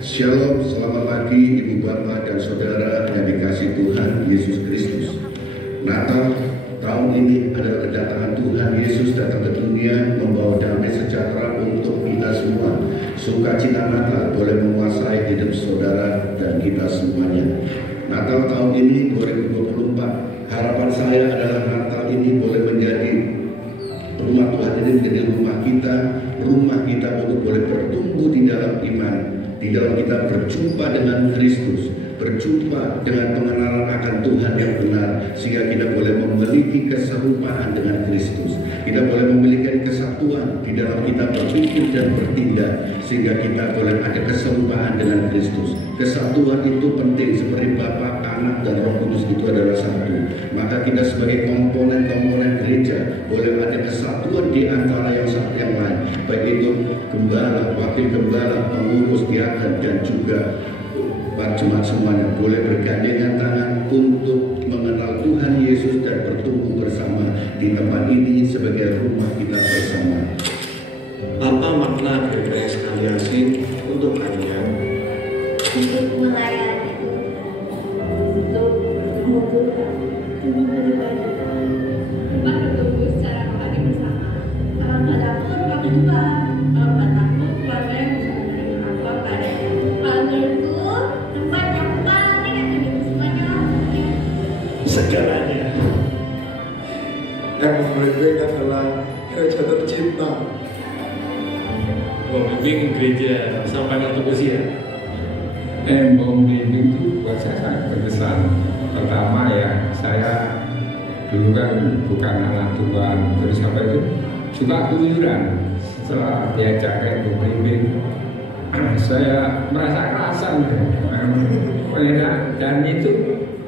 Shalom, selamat pagi Ibu Bapak dan Saudara yang dikasihi Tuhan Yesus Kristus. Natal tahun ini adalah kedatangan Tuhan Yesus datang ke dunia membawa damai sejahtera untuk kita semua. Sukacita Natal boleh menguasai hidup saudara dan kita semuanya. Natal tahun ini 2024, harapan saya adalah Natal ini boleh menjadi rumah Tuhan ini menjadi rumah kita untuk boleh bertumbuh di dalam iman. Di dalam kita berjumpa dengan Kristus, berjumpa dengan pengenalan akan Tuhan yang benar, sehingga kita boleh memiliki keserupaan dengan Kristus. Kita boleh memiliki kesatuan di dalam kita berpikir dan bertindak, sehingga kita boleh ada keserupaan dengan Kristus. Kesatuan itu penting, seperti Bapa, Anak, dan Roh Kudus itu adalah satu. Maka kita sebagai komponen-komponen gereja boleh ada kesatuan di antara yang satu yang lain, baik itu gembala, wakil gembala, pengurus, diaken, dan juga jemaat semuanya boleh bergandengan tangan untuk mengenal Tuhan Yesus dan bertumbuh bersama di tempat ini sebagai rumah kita bersama. Apa makna gereja ekskaliasi untuk kalian? Untuk melayani, untuk bertemu Tuhan, untuk beribadah, tempat bertumbuh secara rohani bersama. Kalau nggak takut, pakai Tuhan. Kalau nggak takut, keluarga yang bisa menerima aku apa adanya. Kalau menurutku, tempat yang paling enak di semuanya. Segalanya. Yang menurut gue adalah gereja tercinta. Membimbing gereja sampai untuk usia. Membimbing itu buat saya sangat berkesan. Pertama ya, saya dulu kan bukan anak Tuhan, terus apa itu suka keluyuran. Setelah diajak kayak membimbing, saya merasa kerasan dan itu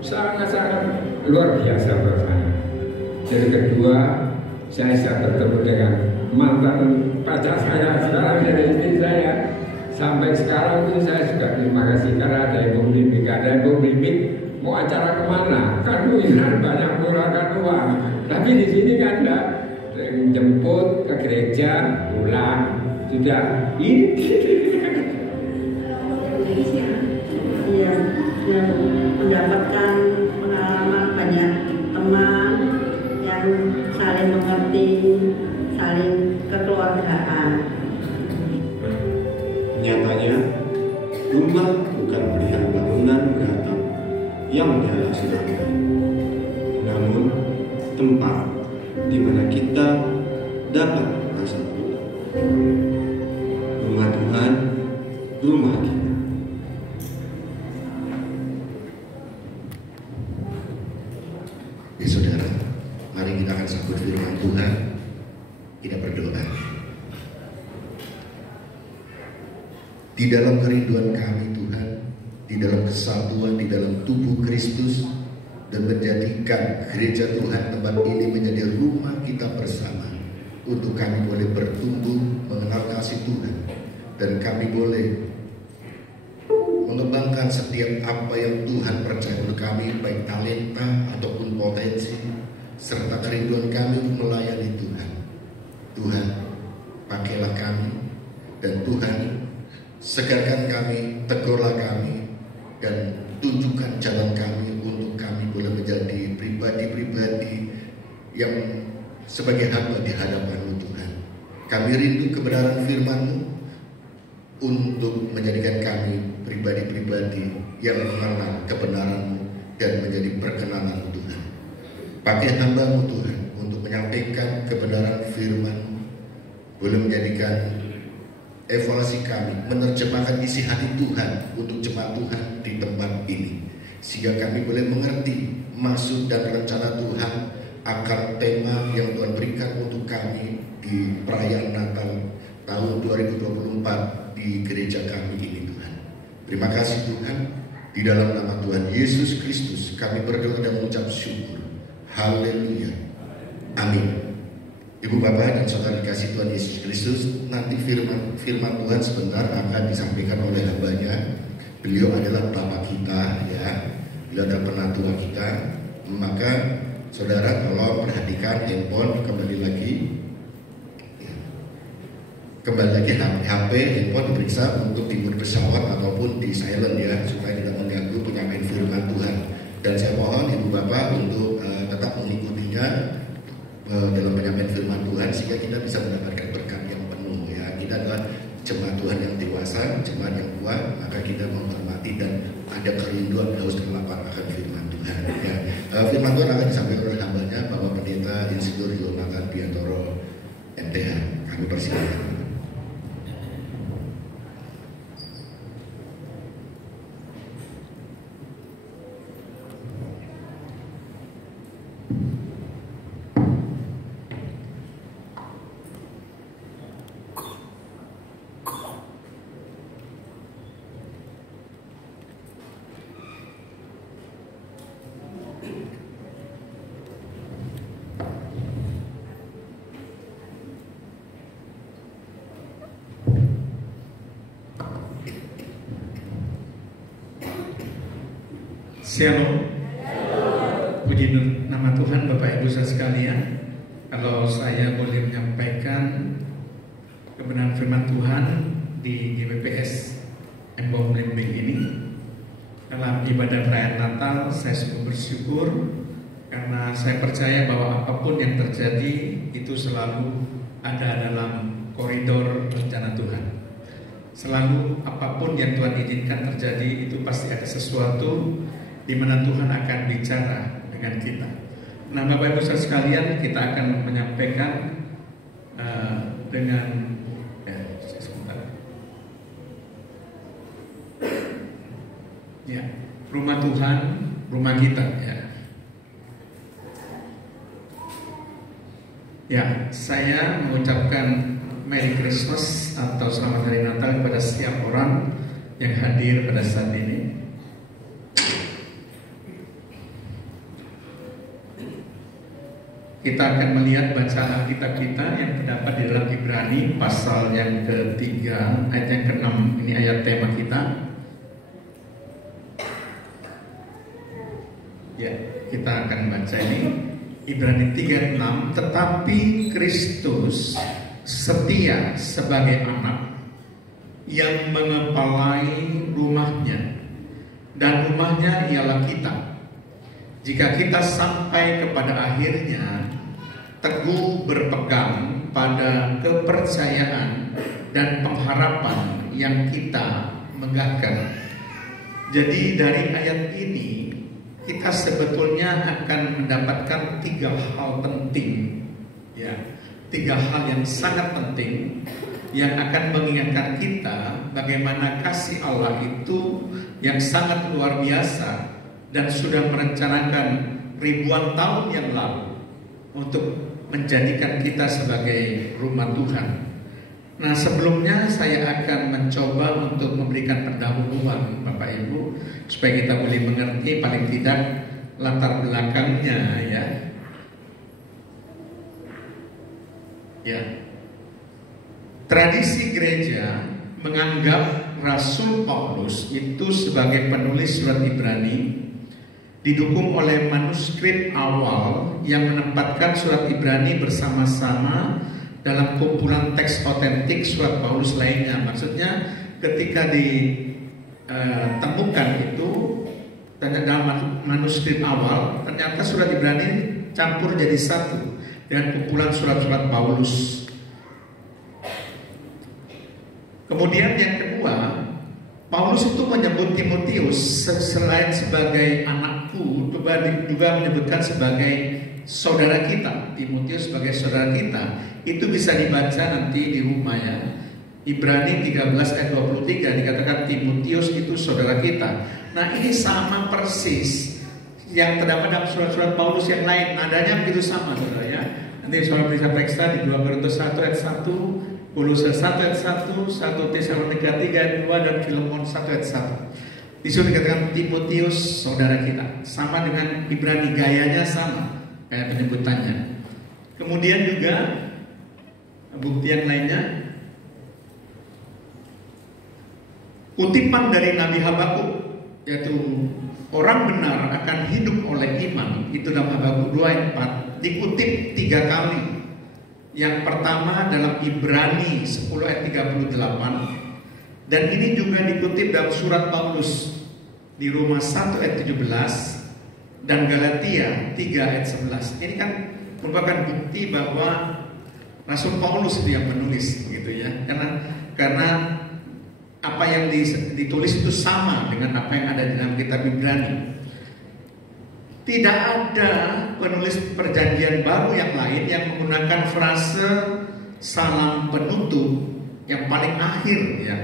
sangat-sangat luar biasa buat saya. Jadi kedua, saya bisa bertemu dengan mantan pacar saya, sekarang jadi istri saya. Sampai sekarang itu saya juga terima kasih karena ada yang membimbing. Ada yang membimbing mau acara kemana, kan keluyuran banyak mengeluarkan uang. Tapi di sini kan ada jemput ke gereja, pulang, sudah ini. Iya, yang mendapatkan pengalaman banyak teman yang saling mengerti, saling kekeluargaan. Nyatanya, rumah bukan melihat bangunan beratap yang dialasi lantai, namun tempat di mana kita dapat merasa pulang. Rumah Tuhan, rumah kita. Ya saudara, mari kita akan sambut firman Tuhan. Kita berdoa. Di dalam kerinduan kami Tuhan, di dalam kesatuan, di dalam tubuh Kristus, dan menjadikan gereja Tuhan tempat ini menjadi rumah kita bersama, untuk kami boleh bertumbuh mengenal kasih Tuhan, dan kami boleh mengembangkan setiap apa yang Tuhan percaya untuk kami, baik talenta ataupun potensi, serta kerinduan kami untuk melayani Tuhan. Tuhan, pakailah kami, dan Tuhan, segarkan kami, tegurlah kami, dan tunjukkan jalan kami untuk kami boleh menjadi pribadi-pribadi yang sebagai hamba di hadapan-Mu Tuhan. Kami rindu kebenaran firman-Mu untuk menjadikan kami pribadi-pribadi yang mengenal kebenaran-Mu dan menjadi perkenanan Tuhan. Pakai hamba-Mu Tuhan untuk menyampaikan kebenaran firman-Mu, boleh menjadikan evaluasi kami, menerjemahkan isi hati Tuhan untuk jemaat Tuhan di tempat ini, sehingga kami boleh mengerti maksud dan rencana Tuhan akan tema yang Tuhan berikan untuk kami di perayaan Natal tahun 2024 di gereja kami ini Tuhan. Terima kasih Tuhan, di dalam nama Tuhan Yesus Kristus kami berdoa dan mengucap syukur. Haleluya, amin. Ibu Bapak dan Saudara dikasih Tuhan Yesus Kristus, nanti firman Tuhan sebentar akan disampaikan oleh hambanya. Beliau adalah Bapak kita, ya. Beliau adalah penatua kita. Maka saudara tolong perhatikan handphone, kembali lagi HP, handphone diperiksa untuk timur pesawat ataupun di silent ya, supaya tidak mengganggu penyampaian firman Tuhan. Dan saya mohon Ibu Bapak untuk tetap mengikutinya dalam penyampaian firman Tuhan sehingga kita bisa mendapatkan berkat yang penuh ya. Kita adalah jemaat Tuhan yang dewasa, jemaat yang kuat, maka kita menghormati dan ada kerinduan haus dan lapar akan firman Tuhan ya. Firman Tuhan akan disampaikan oleh hambanya Bapak Pendeta Insinyur Yonatan Biantoro MTH. Kami persilakan. Shalom. Puji nama Tuhan Bapak Ibu saudara sekalian. Kalau saya boleh menyampaikan kebenaran firman Tuhan di GBPS Embong Blimbing ini dalam ibadah perayaan Natal, saya sungguh bersyukur karena saya percaya bahwa apapun yang terjadi itu selalu ada dalam koridor rencana Tuhan. Selalu apapun yang Tuhan izinkan terjadi itu pasti ada sesuatu di mana Tuhan akan bicara dengan kita. Nah, Bapak Ibu saudara sekalian, kita akan menyampaikan dengan ya, rumah Tuhan, rumah kita ya. Ya, saya mengucapkan Merry Christmas atau Selamat Hari Natal kepada setiap orang yang hadir pada saat ini. Kita akan melihat bacaan Alkitab kita yang terdapat di dalam Ibrani pasal yang ketiga ayat yang ke-6. Ini ayat tema kita. Ya, kita akan baca ini Ibrani 3:6. Tetapi Kristus setia sebagai anak yang mengepalai rumahnya, dan rumahnya ialah kita. Jika kita sampai kepada akhirnya teguh berpegang pada kepercayaan dan pengharapan yang kita megahkan. Jadi dari ayat ini kita sebetulnya akan mendapatkan 3 hal penting ya, 3 hal yang sangat penting yang akan mengingatkan kita bagaimana kasih Allah itu yang sangat luar biasa dan sudah merencanakan ribuan tahun yang lalu untuk menjadikan kita sebagai rumah Tuhan. Nah, sebelumnya saya akan mencoba untuk memberikan pendahuluan Bapak Ibu supaya kita boleh mengerti paling tidak latar belakangnya ya. Ya. Tradisi gereja menganggap Rasul Paulus itu sebagai penulis surat Ibrani didukung oleh manuskrip awal yang menempatkan surat Ibrani bersama-sama dalam kumpulan teks otentik surat Paulus lainnya. Maksudnya ketika ditemukan itu dalam manuskrip awal, ternyata surat Ibrani campur jadi satu dengan kumpulan surat-surat Paulus. Kemudian yang kedua, Paulus itu menyebut Timotius selain sebagai anakku, juga menyebutkan sebagai saudara kita. Timotius sebagai saudara kita. Itu bisa dibaca nanti di rumah ya. Ibrani 13 ayat 23 dikatakan Timotius itu saudara kita. Nah, ini sama persis yang terdapat dalam surat-surat Paulus yang lain. Nadanya begitu sama saudara ya. Nanti saudara bisa periksa di 2 Korintus 1 ayat 1, Kolose 1 ayat 1, 1 Tesalonika 3 ayat 2, dan Filemon 1 ayat 1. Disuruh dikatakan Timotius saudara kita. Sama dengan Ibrani, gayanya sama kayak penyebutannya. Kemudian juga bukti yang lainnya, kutipan dari Nabi Habakuk, yaitu orang benar akan hidup oleh iman. Itu dalam Habakuk 2 ayat 4 dikutip 3 kali. Yang pertama dalam Ibrani 10 ayat 38, Dan ini juga dikutip dalam surat Paulus di Roma 1 ayat 17 dan Galatia 3 ayat 11. Ini kan merupakan bukti bahwa Rasul Paulus yang menulis, begitu ya. Karena apa yang ditulis itu sama dengan apa yang ada di dalam kitab Ibrani. Tidak ada penulis perjanjian baru yang lain yang menggunakan frase salam penutup yang paling akhir, ya.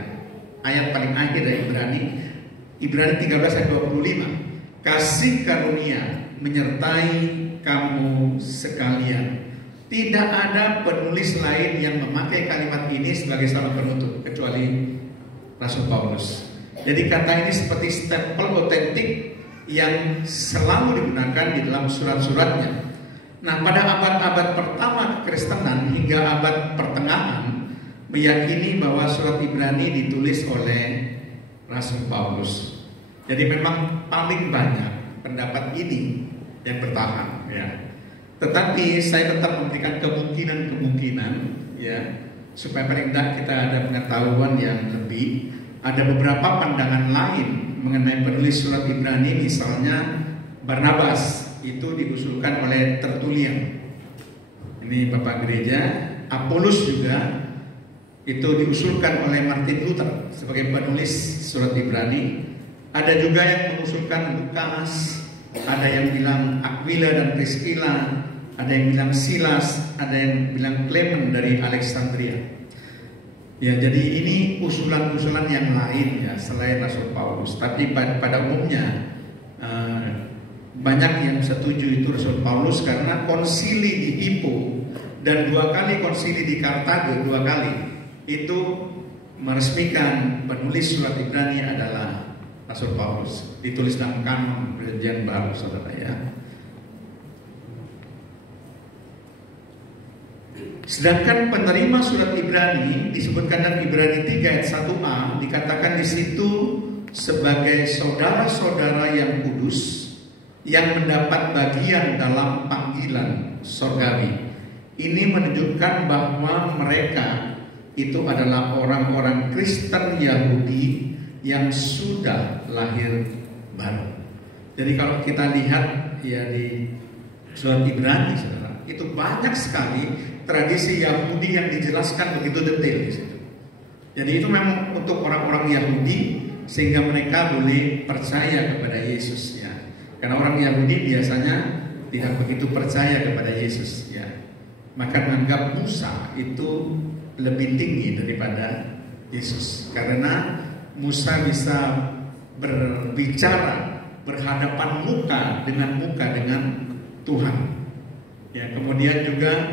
Ayat paling akhir dari Ibrani 13 ayat 25. Kasih karunia menyertai kamu sekalian. Tidak ada penulis lain yang memakai kalimat ini sebagai salam penutup kecuali Rasul Paulus. Jadi kata ini seperti stempel otentik yang selalu digunakan di dalam surat-suratnya. Nah, pada abad-abad pertama kekristenan hingga abad pertengahan meyakini bahwa surat Ibrani ditulis oleh Rasul Paulus. Jadi memang paling banyak pendapat ini yang bertahan, ya. Tetapi saya tetap memberikan kemungkinan, ya, supaya paling tidak kita ada pengetahuan yang lebih. Ada beberapa pandangan lain mengenai penulis surat Ibrani, misalnya Barnabas itu diusulkan oleh Tertullian. Ini Bapak Gereja. Apolos juga itu diusulkan oleh Martin Luther sebagai penulis surat Ibrani. Ada juga yang mengusulkan Lukas, ada yang bilang Aquila dan Priscilla, ada yang bilang Silas, ada yang bilang Clement dari Alexandria. Ya, jadi ini usulan-usulan yang lain, ya, selain Rasul Paulus. Tapi pada umumnya banyak yang setuju itu Rasul Paulus karena konsili di Hippo dan 2 kali konsili di Kartago, 2 kali itu meresmikan penulis surat Ibrani adalah Rasul Paulus. Ditulis dalam kanon Perjanjian Baru, saudara, ya. Sedangkan penerima surat Ibrani disebutkan dalam Ibrani 3 ayat 1a, dikatakan di situ sebagai saudara-saudara yang kudus yang mendapat bagian dalam panggilan sorgawi. Ini menunjukkan bahwa mereka itu adalah orang-orang Kristen Yahudi yang sudah lahir baru. Jadi kalau kita lihat, ya, di surat Ibrani, saudara, itu banyak sekali tradisi Yahudi yang dijelaskan begitu detail di situ. Jadi itu memang untuk orang-orang Yahudi sehingga mereka boleh percaya kepada Yesus, ya. Karena orang Yahudi biasanya tidak begitu percaya kepada Yesus, ya. Maka menganggap Musa itu lebih tinggi daripada Yesus. Karena Musa bisa berbicara berhadapan muka dengan Tuhan. Ya, kemudian juga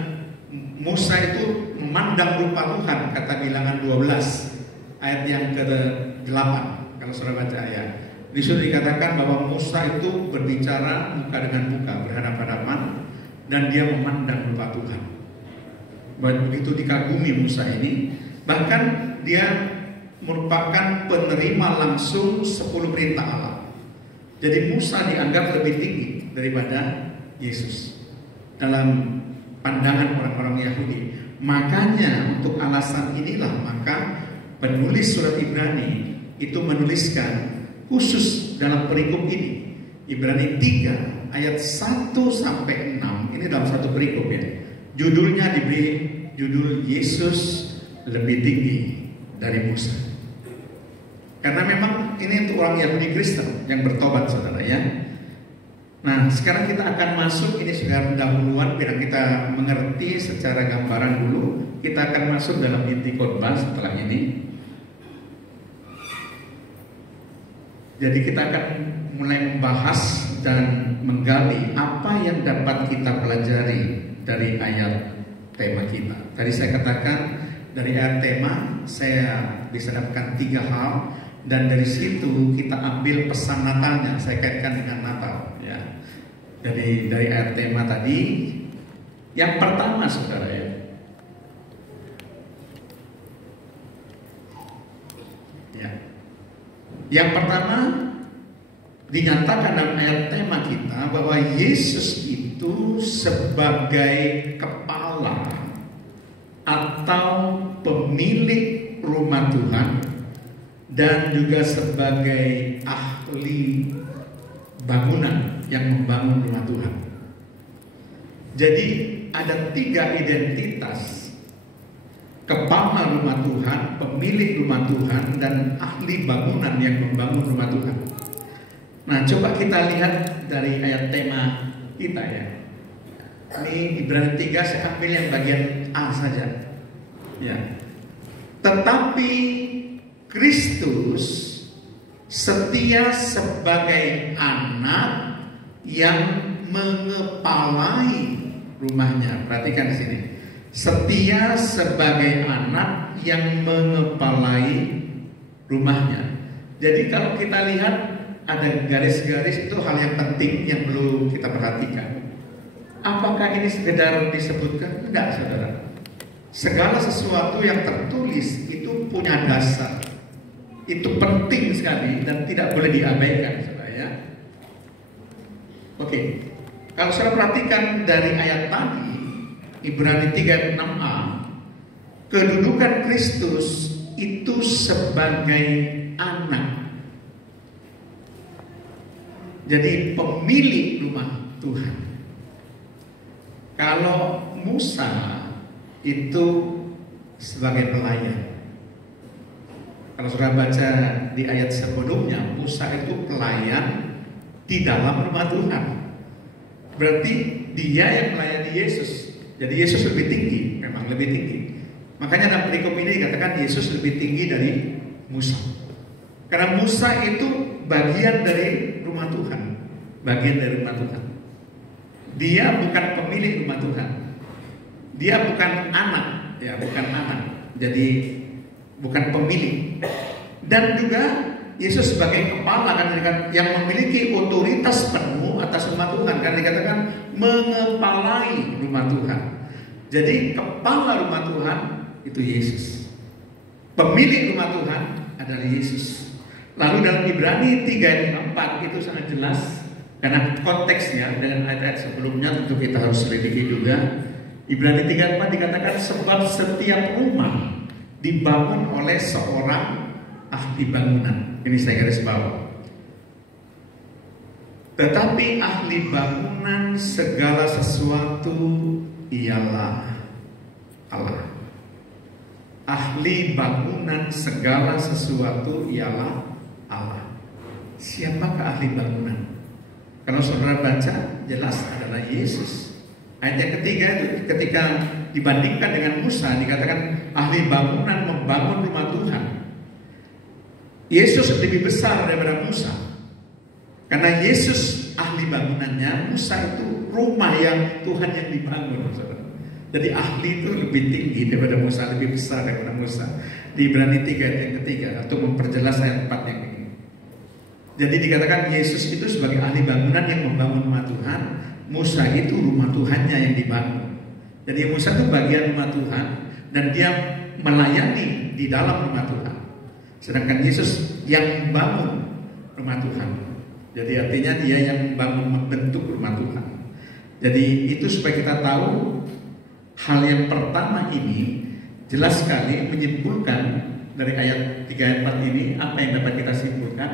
Musa itu memandang rupa Tuhan, kata Bilangan 12 ayat yang ke-8. Kalau saudara baca ayat, di situ dikatakan bahwa Musa itu berbicara muka dengan muka, berhadapan-hadapan, dan dia memandang rupa Tuhan. Begitu dikagumi Musa ini, bahkan dia merupakan penerima langsung 10 perintah Allah. Jadi Musa dianggap lebih tinggi daripada Yesus dalam pandangan orang-orang Yahudi. Makanya untuk alasan inilah maka penulis surat Ibrani itu menuliskan khusus dalam perikop ini, Ibrani 3 ayat 1 sampai 6. Ini dalam satu perikop, ya. Judulnya diberi judul Yesus lebih tinggi dari Musa. Karena memang ini untuk orang Yahudi Kristen yang bertobat, saudara, ya. Nah, sekarang kita akan masuk, ini sudah pendahuluan biar kita mengerti secara gambaran dulu. Kita akan masuk dalam inti khotbah setelah ini. Jadi kita akan mulai membahas dan menggali apa yang dapat kita pelajari dari ayat tema kita. Tadi saya katakan dari ayat tema saya bisa dapatkan 3 hal, dan dari situ kita ambil pesan Natalnya. Saya kaitkan dengan Natal, ya. Jadi dari ayat tema tadi, yang pertama, saudara, ya. Yang pertama dinyatakan dalam ayat tema kita bahwa Yesus itu sebagai kepala atau pemilik rumah Tuhan dan juga sebagai ahli bangunan yang membangun rumah Tuhan. Jadi ada 3 identitas: kepala rumah Tuhan, pemilik rumah Tuhan, dan ahli bangunan yang membangun rumah Tuhan. Nah, coba kita lihat dari ayat tema kita ya. Ini Ibrani 3, saya ambil yang bagian A saja. Ya. Tetapi Kristus setia sebagai anak yang mengepalai rumahnya. Perhatikan di sini. Setia sebagai anak yang mengepalai rumahnya. Jadi kalau kita lihat ada garis-garis, itu hal yang penting yang perlu kita perhatikan. Apakah ini sekedar disebutkan? Enggak, saudara. Segala sesuatu yang tertulis itu punya dasar. Itu penting sekali dan tidak boleh diabaikan, saudara ya. Oke. Kalau saudara perhatikan dari ayat tadi, Ibrani 3 6a, kedudukan Kristus itu sebagai anak. Jadi pemilik rumah Tuhan. Kalau Musa itu sebagai pelayan. Kalau saudara baca di ayat sebelumnya, Musa itu pelayan di dalam rumah Tuhan. Berarti dia yang melayani Yesus. Jadi Yesus lebih tinggi, memang lebih tinggi. Makanya dalam perikop ini dikatakan Yesus lebih tinggi dari Musa. Karena Musa itu bagian dari rumah Tuhan. Bagian dari rumah Tuhan. Dia bukan pemilik rumah Tuhan. Dia bukan anak, ya bukan anak. Jadi bukan pemilik. Dan juga Yesus sebagai kepala kan yang memiliki otoritas penuh atas rumah Tuhan, kan dikatakan mengepalai rumah Tuhan. Jadi kepala rumah Tuhan itu Yesus. Pemilik rumah Tuhan adalah Yesus. Lalu dalam Ibrani 3 ayat 4 itu sangat jelas, karena konteksnya dengan ayat-ayat sebelumnya tentu kita harus selidiki juga. Ibrani 3 ayat 4 dikatakan sebab setiap rumah dibangun oleh seorang ahli bangunan. Ini saya garis bawah. Tetapi ahli bangunan segala sesuatu ialah Allah. Ahli bangunan segala sesuatu ialah Allah. Siapakah ahli bangunan? Kalau saudara baca, jelas adalah Yesus. Ayat yang ketiga itu ketika dibandingkan dengan Musa, dikatakan ahli bangunan membangun rumah Tuhan. Yesus lebih besar daripada Musa. Karena Yesus ahli bangunannya, Musa itu rumah yang Tuhan yang dibangun, saudara. Jadi ahli itu lebih tinggi daripada Musa, lebih besar daripada Musa. Di Ibrani 3 ayat yang ketiga, untuk memperjelas ayat 4 yang ini. Jadi dikatakan Yesus itu sebagai ahli bangunan yang membangun rumah Tuhan. Musa itu rumah Tuhannya yang dibangun. Jadi Musa itu bagian rumah Tuhan dan dia melayani di dalam rumah Tuhan. Sedangkan Yesus yang membangun rumah Tuhan. Jadi artinya dia yang membangun, membentuk rumah Tuhan. Jadi itu supaya kita tahu hal yang pertama ini jelas sekali menyimpulkan dari ayat 3 ayat 4 ini. Apa yang dapat kita simpulkan?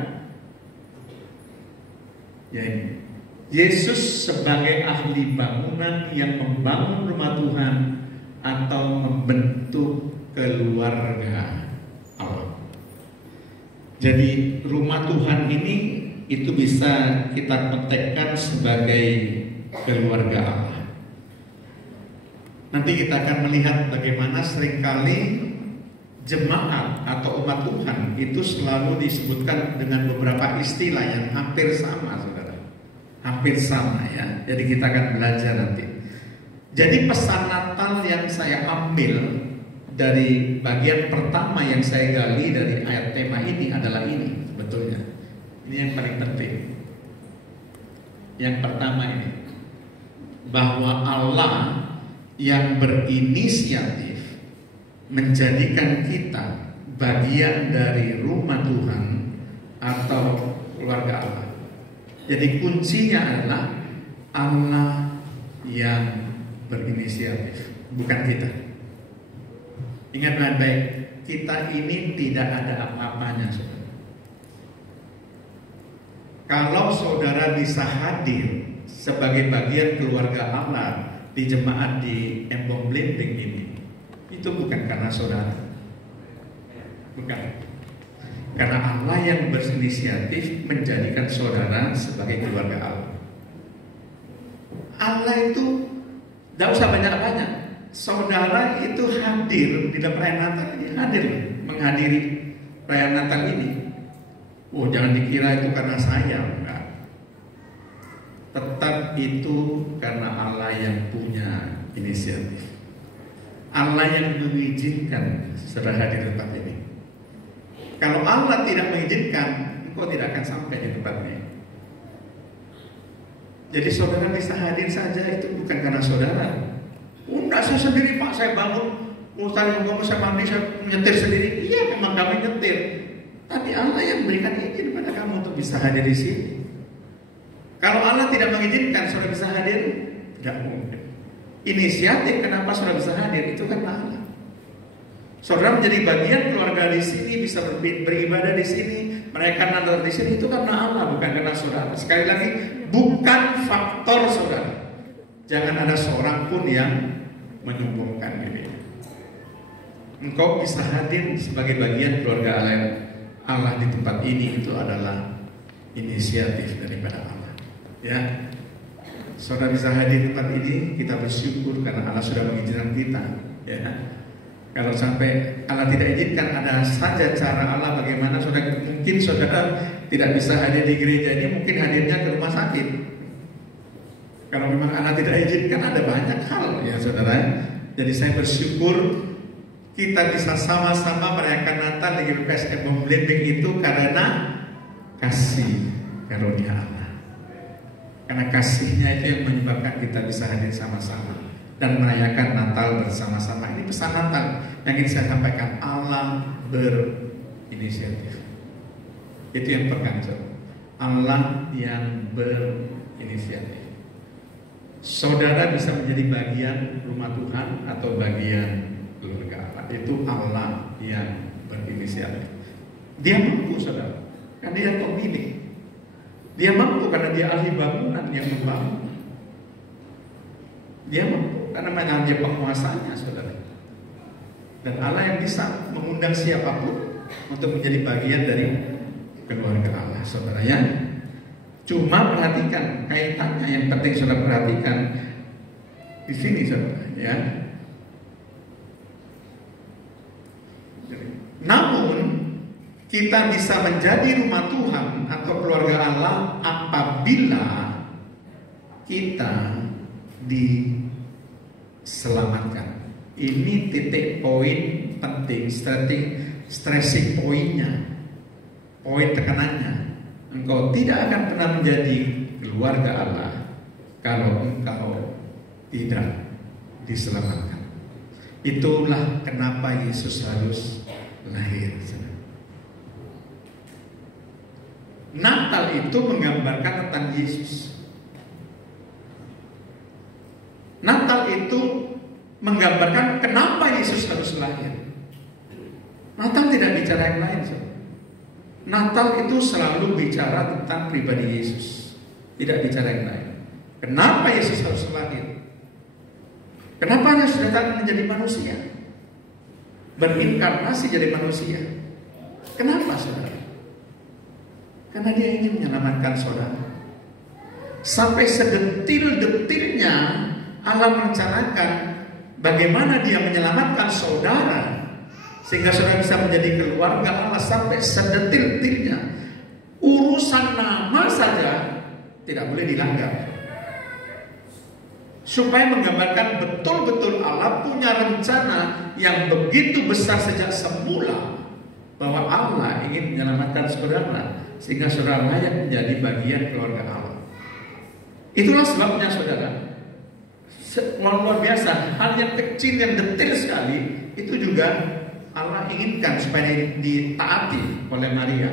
Ya ini, Yesus sebagai ahli bangunan yang membangun rumah Tuhan atau membentuk keluarga Allah. Jadi rumah Tuhan ini itu bisa kita kontekskan sebagai keluarga Allah. Nanti kita akan melihat bagaimana seringkali jemaat atau umat Tuhan itu selalu disebutkan dengan beberapa istilah yang hampir sama, saudara. Hampir sama ya. Jadi kita akan belajar nanti. Jadi pesan Natal yang saya ambil dari bagian pertama yang saya gali dari ayat tema ini adalah ini sebetulnya. Ini yang paling penting. Yang pertama ini, bahwa Allah yang berinisiatif menjadikan kita bagian dari rumah Tuhan atau keluarga Allah. Jadi kuncinya adalah Allah yang berinisiatif, bukan kita. Ingat baik-baik, kita ini tidak ada apa-apanya, saudara. Kalau saudara bisa hadir sebagai bagian keluarga Allah di jemaat di Embong Blimbing ini, itu bukan karena saudara, bukan, karena Allah yang berinisiatif menjadikan saudara sebagai keluarga Allah. Allah itu tidak usah banyak-banyak. Saudara itu hadir di dalam perayaan Natal ini, hadir menghadiri perayaan Natal ini. Oh, jangan dikira itu karena saya, enggak. Tetap itu karena Allah yang punya inisiatif. Allah yang mengizinkan saudara hadir di tempat ini. Kalau Allah tidak mengizinkan, engkau tidak akan sampai di tempat ini. Jadi saudara bisa hadir saja itu bukan karena saudara. Enggak, saya sendiri Pak, saya bangun, saya mandi, saya nyetir sendiri. Iya, memang kami nyetir. Tapi Allah yang memberikan izin pada kamu untuk bisa hadir di sini. Kalau Allah tidak mengizinkan saudara bisa hadir, tidak mungkin. Inisiatif kenapa saudara bisa hadir itu karena Allah. Saudara menjadi bagian keluarga di sini, bisa beribadah di sini, merayakan Natal di sini itu karena Allah, bukan karena saudara. Sekali lagi, bukan faktor saudara. Jangan ada seorang pun yang menyombongkan diri. Engkau bisa hadir sebagai bagian keluarga Allah di tempat ini, itu adalah inisiatif daripada Allah. Ya, saudara bisa hadir di tempat ini, kita bersyukur karena Allah sudah mengizinkan kita. Ya, kalau sampai Allah tidak izinkan, ada saja cara Allah bagaimana saudara, mungkin saudara tidak bisa hadir di gereja ini, mungkin hadirnya ke rumah sakit. Kalau memang Allah tidak izinkan, ada banyak hal ya saudara. Jadi saya bersyukur kita bisa sama-sama merayakan Natal di GPPS Embong Blimbing itu karena kasih karunia Allah. Karena kasihnya itu yang menyebabkan kita bisa hadir sama-sama dan merayakan Natal bersama-sama. Ini pesan Natal yang ingin saya sampaikan. Allah berinisiatif. Itu yang pegang saudara. Allah yang berinisiatif. Saudara bisa menjadi bagian rumah Tuhan atau bagian keluarga Allah. Itu Allah yang berinisiatif. Dia mampu saudara, karena dia pemilik. Dia mampu karena dia ahli bangunan yang membangun. Dia mampu karena memang dia penguasanya saudara. Dan Allah yang bisa mengundang siapapun untuk menjadi bagian dari keluarga Allah saudara ya. Cuma perhatikan kaitannya, yang penting saudara perhatikan di sini saudara ya. Namun kita bisa menjadi rumah Tuhan atau keluarga Allah apabila kita diselamatkan. Ini titik poin penting, stressing poinnya, poin tekanannya. Engkau tidak akan pernah menjadi keluarga Allah kalau engkau tidak diselamatkan. Itulah kenapa Yesus harus lahir. Natal itu menggambarkan tentang Yesus. Natal itu menggambarkan kenapa Yesus harus lahir. Natal tidak bicara yang lain. Natal itu selalu bicara tentang pribadi Yesus, tidak bicara yang lain. Kenapa Yesus harus lahir? Kenapa Yesus datang menjadi manusia, berinkarnasi jadi manusia? Kenapa saudara? Karena dia ingin menyelamatkan saudara. Sampai sedetil-detilnya Allah merencanakan bagaimana dia menyelamatkan saudara, sehingga saudara bisa menjadi keluarga Allah sampai sedetil-detilnya. Urusan nama saja tidak boleh dilanggar, supaya menggambarkan betul-betul Allah punya rencana yang begitu besar sejak semula, bahwa Allah ingin menyelamatkan saudara sehingga saudara layak menjadi bagian keluarga Allah. Itulah sebabnya saudara, luar biasa, hal yang kecil yang detil sekali itu juga Allah inginkan supaya ditaati oleh Maria.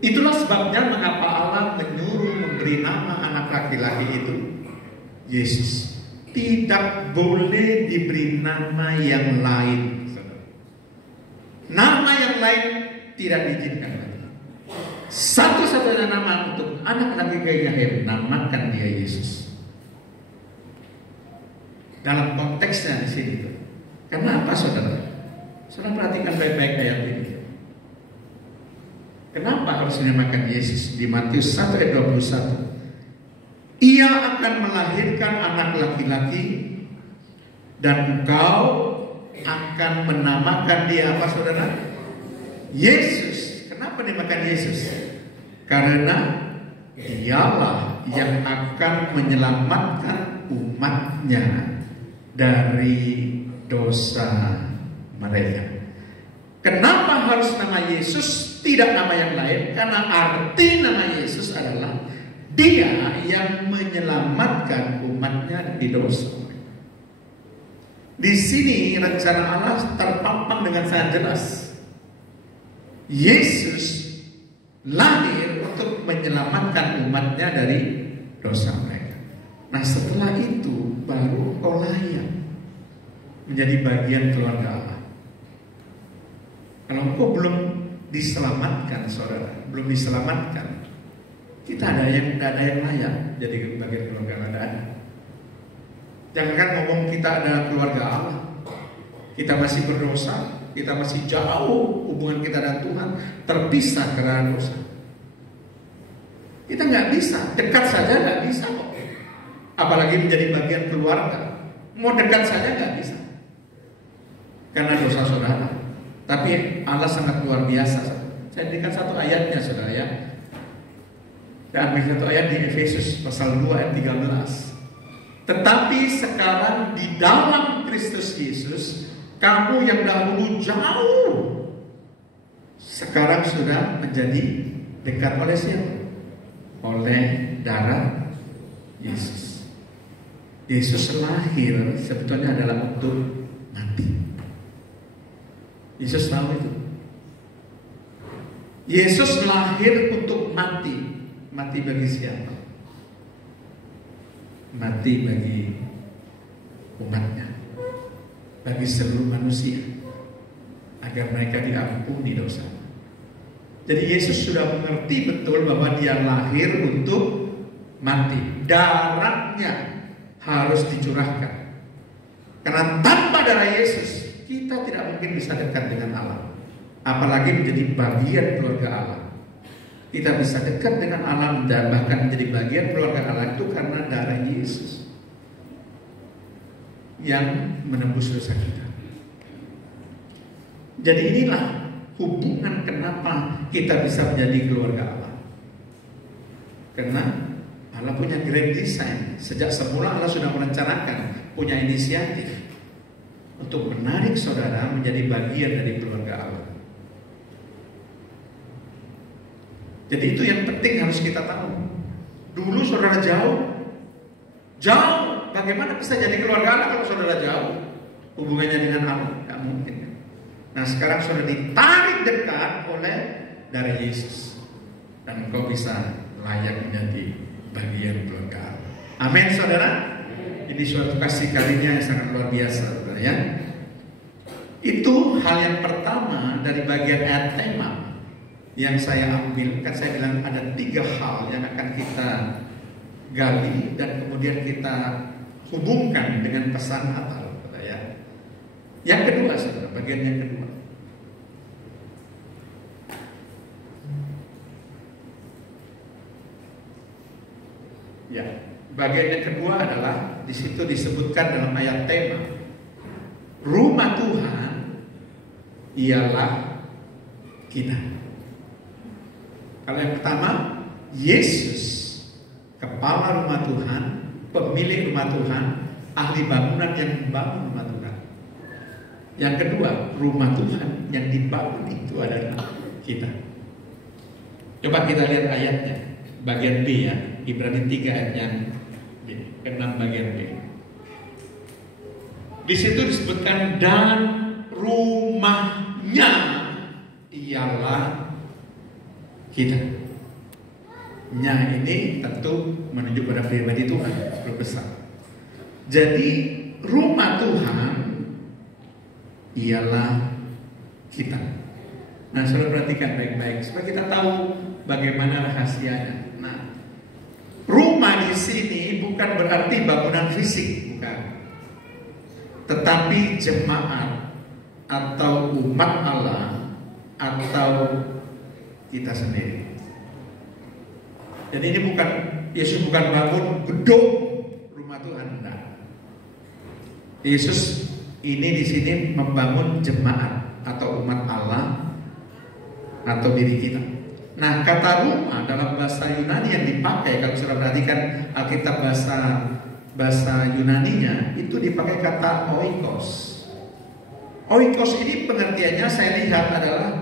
Itulah sebabnya mengapa Allah menyuruh memberi nama anak laki-laki itu Yesus. tidak boleh diberi nama yang lain. Nama yang lain tidak diizinkan lagi. Satu-satunya nama untuk anak laki Gahir, namakan dia Yesus. Dalam konteksnya di sini. Kenapa saudara? Saudara perhatikan baik-baik ayat ini. Kenapa harus dinamakan Yesus? Di Matius 1 ayat 21. Ia akan melahirkan anak laki-laki dan engkau akan menamakan dia apa saudara? Yesus. Kenapa dinamakan Yesus? Karena dialah yang akan menyelamatkan umatnya dari dosa mereka. Kenapa harus nama Yesus, tidak nama yang lain? Karena arti nama Yesus adalah Dia yang menyelamatkan umatnya dari dosa. Di sini rencana Allah terpampang dengan sangat jelas. Yesus lahir untuk menyelamatkan umatnya dari dosa mereka. Nah setelah itu baru kau layak menjadi bagian keluarga Allah. Kalau engkau belum diselamatkan saudara, belum diselamatkan, kita ada yang layak jadi bagian keluarga Allah. Jangan ngomong kita adalah keluarga Allah, kita masih berdosa, kita masih jauh hubungan kita dengan Tuhan, terpisah karena dosa. Kita nggak bisa, dekat saja nggak bisa kok. Apalagi menjadi bagian keluarga, mau dekat saja nggak bisa karena dosa saudara. Tapi Allah sangat luar biasa. Saya berikan satu ayatnya saudara ya. Dan ambil satu ayat di Efesus pasal 2 ayat 13. Tetapi sekarang di dalam Kristus Yesus, kamu yang dahulu jauh, sekarang sudah menjadi dekat oleh siapa? Oleh darah Yesus. Yesus lahir sebetulnya adalah untuk mati. Yesus tahu itu. Yesus lahir untuk mati. Mati bagi siapa? Mati bagi umatnya, bagi seluruh manusia, agar mereka diampuni dosa. Jadi Yesus sudah mengerti betul bahwa dia lahir untuk mati. Darahnya harus dicurahkan. Karena tanpa darah Yesus kita tidak mungkin bisa dekat dengan Allah, apalagi menjadi bagian keluarga Allah. Kita bisa dekat dengan Allah dan bahkan menjadi bagian keluarga Allah itu karena darah Yesus yang menembus dosa kita. Jadi inilah hubungan kenapa kita bisa menjadi keluarga Allah. Karena Allah punya grand design. Sejak semula Allah sudah merencanakan, punya inisiatif untuk menarik saudara menjadi bagian dari keluarga Allah. Jadi itu yang penting harus kita tahu. Dulu saudara jauh. Bagaimana bisa jadi keluarga Allah kalau saudara jauh? Hubungannya dengan Allah tidak mungkin. Nah sekarang saudara ditarik dekat oleh darah Yesus, dan engkau bisa layak menjadi bagian keluarga Allah. Amin saudara. Ini suatu kasih karunia yang sangat luar biasa saudara ya. Itu hal yang pertama dari bagian ayat tema yang saya ambil. Kan saya bilang ada 3 hal yang akan kita gali dan kemudian kita hubungkan dengan pesan Natal ya. Yang kedua saudara, bagian yang kedua, ya, bagian yang kedua adalah di situ disebutkan dalam ayat tema, rumah Tuhan ialah kita. Kalau yang pertama, Yesus, kepala rumah Tuhan, pemilik rumah Tuhan, ahli bangunan yang membangun rumah Tuhan. Yang kedua, rumah Tuhan yang dibangun itu adalah kita. Coba kita lihat ayatnya, bagian B ya, Ibrani 3 ayat yang ke-6 bagian B. Di situ disebutkan dan rumahnya ialah kita. Nya ini tentu menunjuk pada pribadi Tuhan, besar. Jadi rumah Tuhan ialah kita. Nah, saudara perhatikan baik-baik supaya kita tahu bagaimana rahasianya. Nah, rumah di sini bukan berarti bangunan fisik, bukan. Tetapi jemaat atau umat Allah atau kita sendiri. Jadi ini bukan, Yesus bukan bangun gedung rumah Tuhan, enggak. Yesus ini di sini membangun jemaat atau umat Allah atau diri kita. Nah, kata rumah dalam bahasa Yunani yang dipakai, kalau sudah perhatikan Alkitab bahasa Yunaninya itu dipakai kata oikos. Oikos ini pengertiannya saya lihat adalah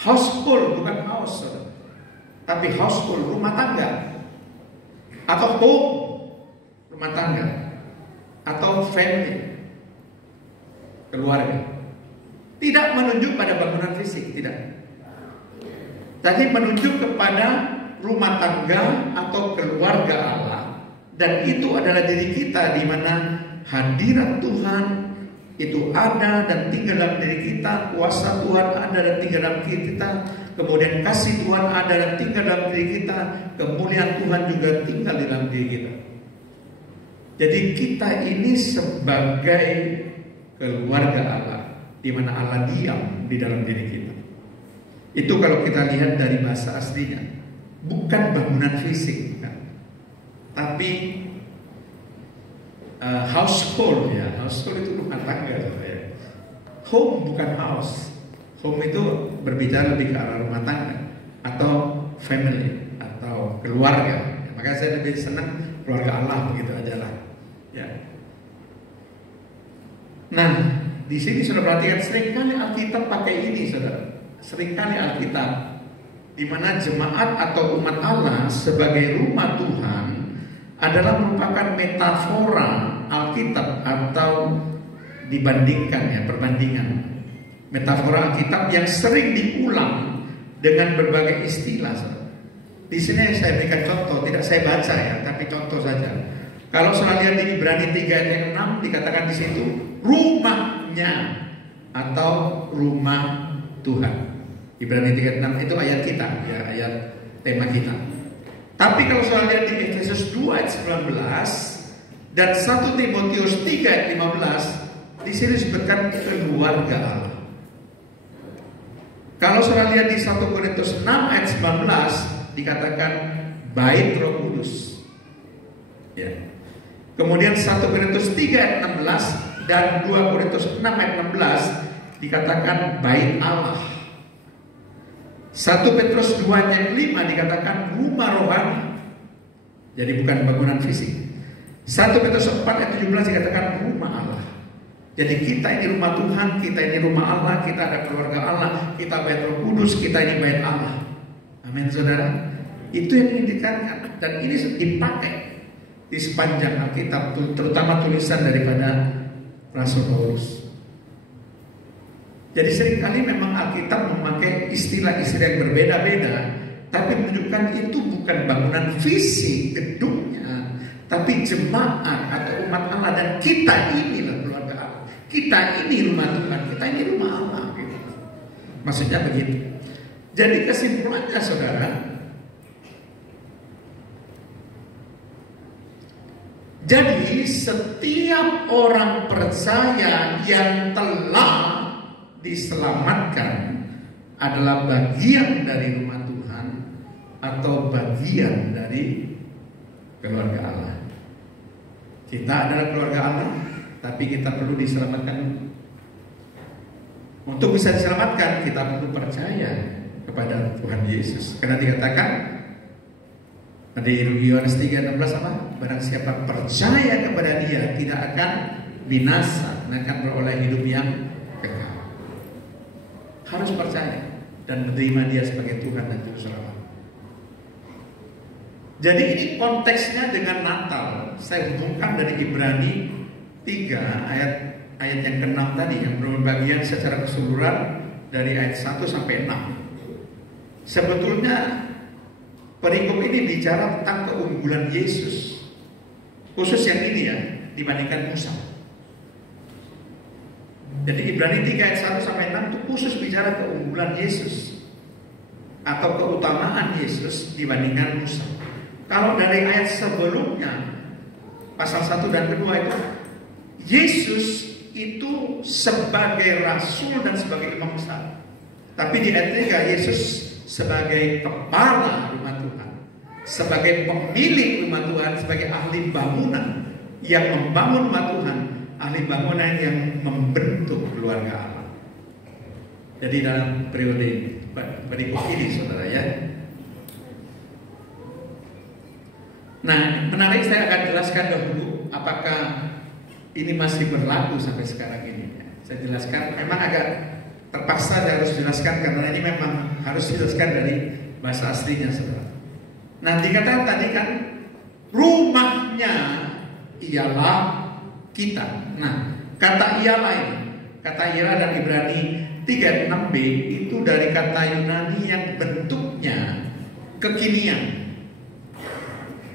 household, bukan house, tapi household, rumah tangga, atau home, rumah tangga, atau family, keluarga. Tidak menunjuk pada bangunan fisik, tidak. Tapi menunjuk kepada rumah tangga atau keluarga Allah, dan itu adalah diri kita, di mana hadirat Tuhan itu ada dan tinggal dalam diri kita, kuasa Tuhan ada dan tinggal dalam diri kita, kemudian kasih Tuhan ada dan tinggal dalam diri kita, kemuliaan Tuhan juga tinggal di dalam diri kita. Jadi kita ini sebagai keluarga Allah, di mana Allah diam di dalam diri kita. Itu kalau kita lihat dari bahasa aslinya, bukan bangunan fisik, bukan. Tapi household, ya, household itu rumah tangga, ya. Home bukan house. Home itu berbicara lebih ke arah rumah tangga atau family atau keluarga. Ya, makanya saya lebih senang keluarga Allah, begitu aja lah. Ya. Nah, di sini sudah perhatikan, seringkali Alkitab pakai ini, saudara. Seringkali Alkitab, di mana jemaat atau umat Allah sebagai rumah Tuhan adalah merupakan metafora Alkitab atau dibandingkan, ya, perbandingan. Metafora Alkitab yang sering diulang dengan berbagai istilah. Di sini saya berikan contoh, tidak saya baca ya, tapi contoh saja. Kalau saudara lihat di Ibrani 3 ayat 6 dikatakan di situ rumahnya atau rumah Tuhan. Ibrani 3 ayat 6 itu ayat kita, ya, ayat tema kita. Tapi kalau saudara lihat di Efesus 2 ayat 19 dan 1 Timotius 3 ayat 15, di sini disebutkan keluarga Allah. Kalau saudara lihat di 1 Korintus 6 ayat 19 dikatakan bait Roh Kudus. Ya. Kemudian 1 Korintus 3 ayat 16 dan 2 Korintus 6 ayat 16 dikatakan bait Allah. 1 Petrus 2 ayat 5 dikatakan rumah rohani. Jadi bukan bangunan fisik. 1 Petrus 4 ayat 17 dikatakan rumah Allah. Jadi kita ini rumah Tuhan, kita ini rumah Allah, kita ada keluarga Allah, kita bait Roh Kudus, kita ini bait Allah. Amin, saudara. Itu yang dikatakan, dan ini dipakai di sepanjang Alkitab, terutama tulisan daripada Rasul Paulus. Jadi seringkali memang Alkitab memakai istilah-istilah yang berbeda-beda, tapi menunjukkan itu bukan bangunan fisik gedungnya, tapi jemaat atau umat Allah, dan kita inilah keluarga Allah. Kita ini rumah Tuhan, kita ini rumah Allah. Gitu. Maksudnya begitu. Jadi kesimpulannya, saudara, jadi setiap orang percaya yang telah diselamatkan adalah bagian dari rumah Tuhan atau bagian dari keluarga Allah. Kita adalah keluarga Allah, tapi kita perlu diselamatkan. Untuk bisa diselamatkan, kita perlu percaya kepada Tuhan Yesus. Karena dikatakan di Yohanes 3:16 apa? Barang siapa percaya kepada Dia tidak akan binasa, akan beroleh hidup yang kekal. Harus percaya dan menerima Dia sebagai Tuhan dan Juru Selamat. Jadi ini konteksnya dengan Natal. Saya hubungkan dari Ibrani 3 ayat yang ke-6 tadi, yang berbagian secara keseluruhan dari ayat 1 sampai 6. Sebetulnya perikop ini bicara tentang keunggulan Yesus. Khusus yang ini ya, dibandingkan Musa. Jadi Ibrani 3 ayat 1 sampai 6 itu khusus bicara keunggulan Yesus atau keutamaan Yesus dibandingkan Musa. Kalau dari ayat sebelumnya pasal 1 dan 2 itu Yesus itu sebagai rasul dan sebagai imam besar. Tapi di ayat 3 Yesus sebagai kepala rumah Tuhan, sebagai pemilik rumah Tuhan, sebagai ahli bangunan yang membangun rumah Tuhan, ahli bangunan yang membentuk keluarga Allah. Jadi dalam periode berikut ini saudara ya. Nah, menarik, saya akan jelaskan dahulu apakah ini masih berlaku sampai sekarang ini. Saya jelaskan, memang agak terpaksa saya harus jelaskan karena ini memang harus dijelaskan dari bahasa aslinya saudara. Nah, dikatakan tadi kan rumahnya ialah kita. Nah, kata ialah ini, kata ialah dan Ibrani 3:6b itu dari kata Yunani yang bentuknya kekinian.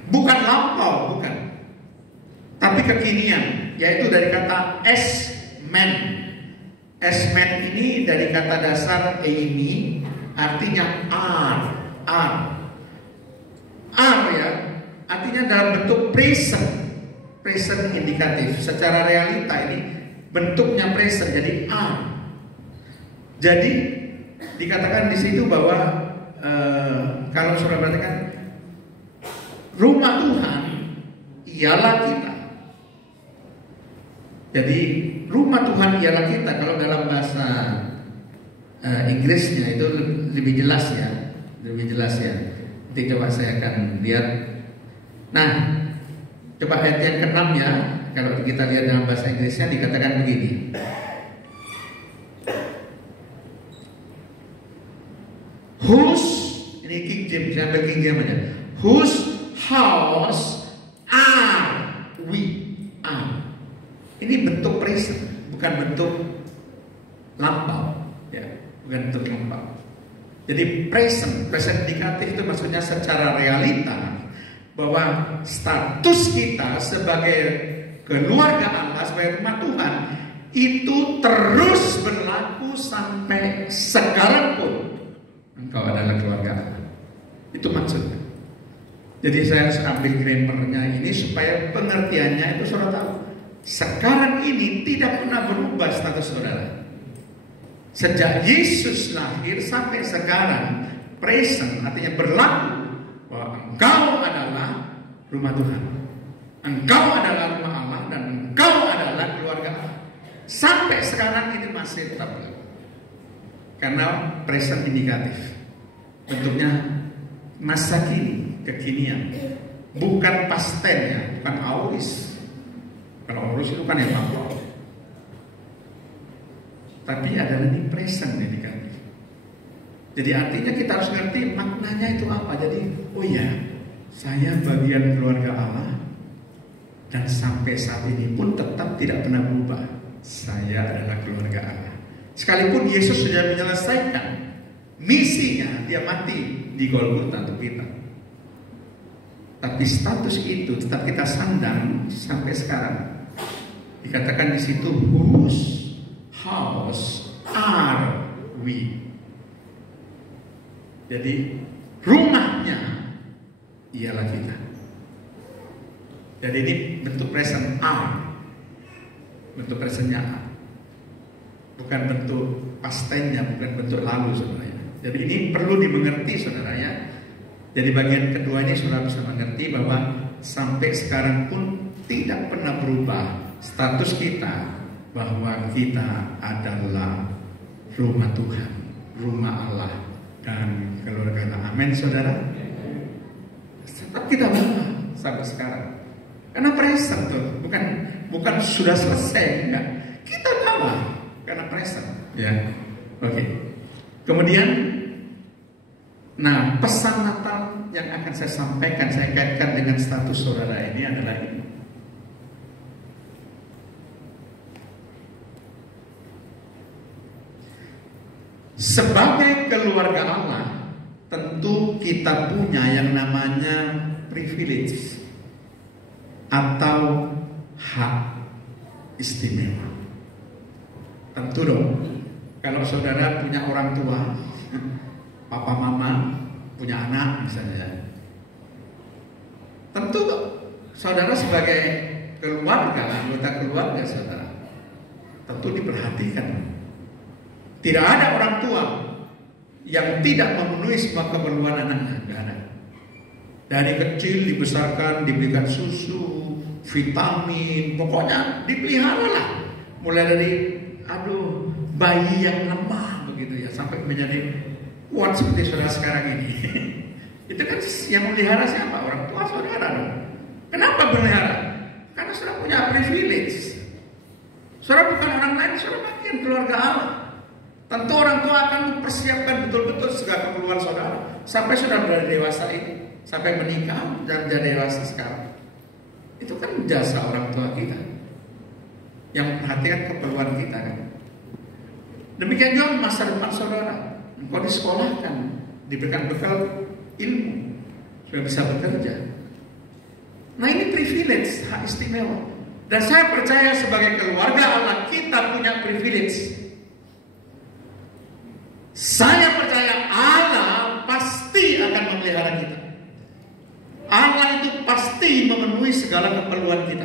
Bukan lampau, bukan. Tapi kekinian, yaitu dari kata esmen. Esmen ini dari kata dasar eimi, artinya ar ya, artinya dalam bentuk present indikatif. Secara realita ini bentuknya present, jadi ar. Jadi dikatakan di situ bahwa kalau saudara perhatikan, rumah Tuhan ialah kita. Jadi rumah Tuhan ialah kita. Kalau dalam bahasa Inggrisnya itu lebih jelas ya, lebih jelas ya. Nanti coba saya akan lihat. Nah, coba ayat yang ke-6 ya. Kalau kita lihat dalam bahasa Inggrisnya dikatakan begini. Whose, ini King James, saya ambil King James aja. Whose house are we? Ini bentuk present, bukan bentuk lampau, ya, bukan bentuk lampau. Jadi present indikatif itu maksudnya secara realita bahwa status kita sebagai keluarga Allah, sebagai rumah Tuhan itu terus berlaku sampai sekarang pun engkau adalah keluarga Allah. Itu maksudnya. Jadi saya harus ambil grammarnya ini supaya pengertiannya itu saudara tahu. Sekarang ini tidak pernah berubah status saudara. Sejak Yesus lahir sampai sekarang present, artinya berlaku bahwa engkau adalah rumah Tuhan, engkau adalah rumah Allah, dan engkau adalah keluarga Allah. Sampai sekarang ini masih tetap berlaku karena present indikatif, bentuknya masa kini, kekinian, bukan past tense ya, bukan aorist. Kalau aorist itu kan yang lampau, tapi adalah di present indikatif. Jadi artinya kita harus ngerti maknanya itu apa. Jadi oh ya, saya bagian keluarga Allah dan sampai saat ini pun tetap tidak pernah berubah. Saya adalah keluarga Allah. Sekalipun Yesus sudah menyelesaikan misinya, dia mati di Golgota untuk kita, tapi status itu tetap kita sandang sampai sekarang. Dikatakan di situ, whose house are we? Jadi rumahnya ialah kita. Jadi ini bentuk present are, bentuk presentnya are, bukan bentuk past tense-nya, bukan bentuk lalu sebenarnya. Jadi ini perlu dimengerti saudara ya. Jadi bagian kedua ini saudara bisa mengerti bahwa sampai sekarang pun tidak pernah berubah status kita bahwa kita adalah rumah Tuhan, rumah Allah dan keluarga Allah. Amin saudara. Tetap kita berubah sampai sekarang. Karena present tuh, bukan sudah selesai, enggak. Kita bawa karena present, ya. Oke. Kemudian, nah pesan Natal yang akan saya sampaikan, saya kaitkan dengan status saudara ini adalah ini. Sebagai keluarga Allah, tentu kita punya yang namanya privilege atau hak istimewa. Tentu dong, kalau saudara punya orang tua, papa mama, punya anak misalnya, tentu saudara sebagai keluarga, anggota keluarga saudara, tentu diperhatikan. Tidak ada orang tua yang tidak memenuhi semua keperluan anaknya, tidak ada. Dari kecil dibesarkan, diberikan susu, vitamin, pokoknya dipelihara lah. Mulai dari bayi yang lemah begitu ya, sampai menjadi kuat seperti saudara sekarang ini. Itu kan yang memelihara siapa? Orang tua saudara dong. Kenapa bermelihara? Karena saudara punya privilege. Saudara bukan orang lain, saudara bagian keluarga Allah. Tentu orang tua akan mempersiapkan betul-betul segala keperluan saudara sampai saudara berada dewasa ini, sampai menikah dan menjadi dewasa sekarang. Itu kan jasa orang tua kita yang memperhatikan keperluan kita kan. Demikian juga masa depan saudara. Engkau disekolahkan, diberikan bekal ilmu, supaya bisa bekerja. Nah ini privilege, hak istimewa. Dan saya percaya sebagai keluarga Allah kita punya privilege. Saya percaya Allah pasti akan memelihara kita. Allah itu pasti memenuhi segala keperluan kita.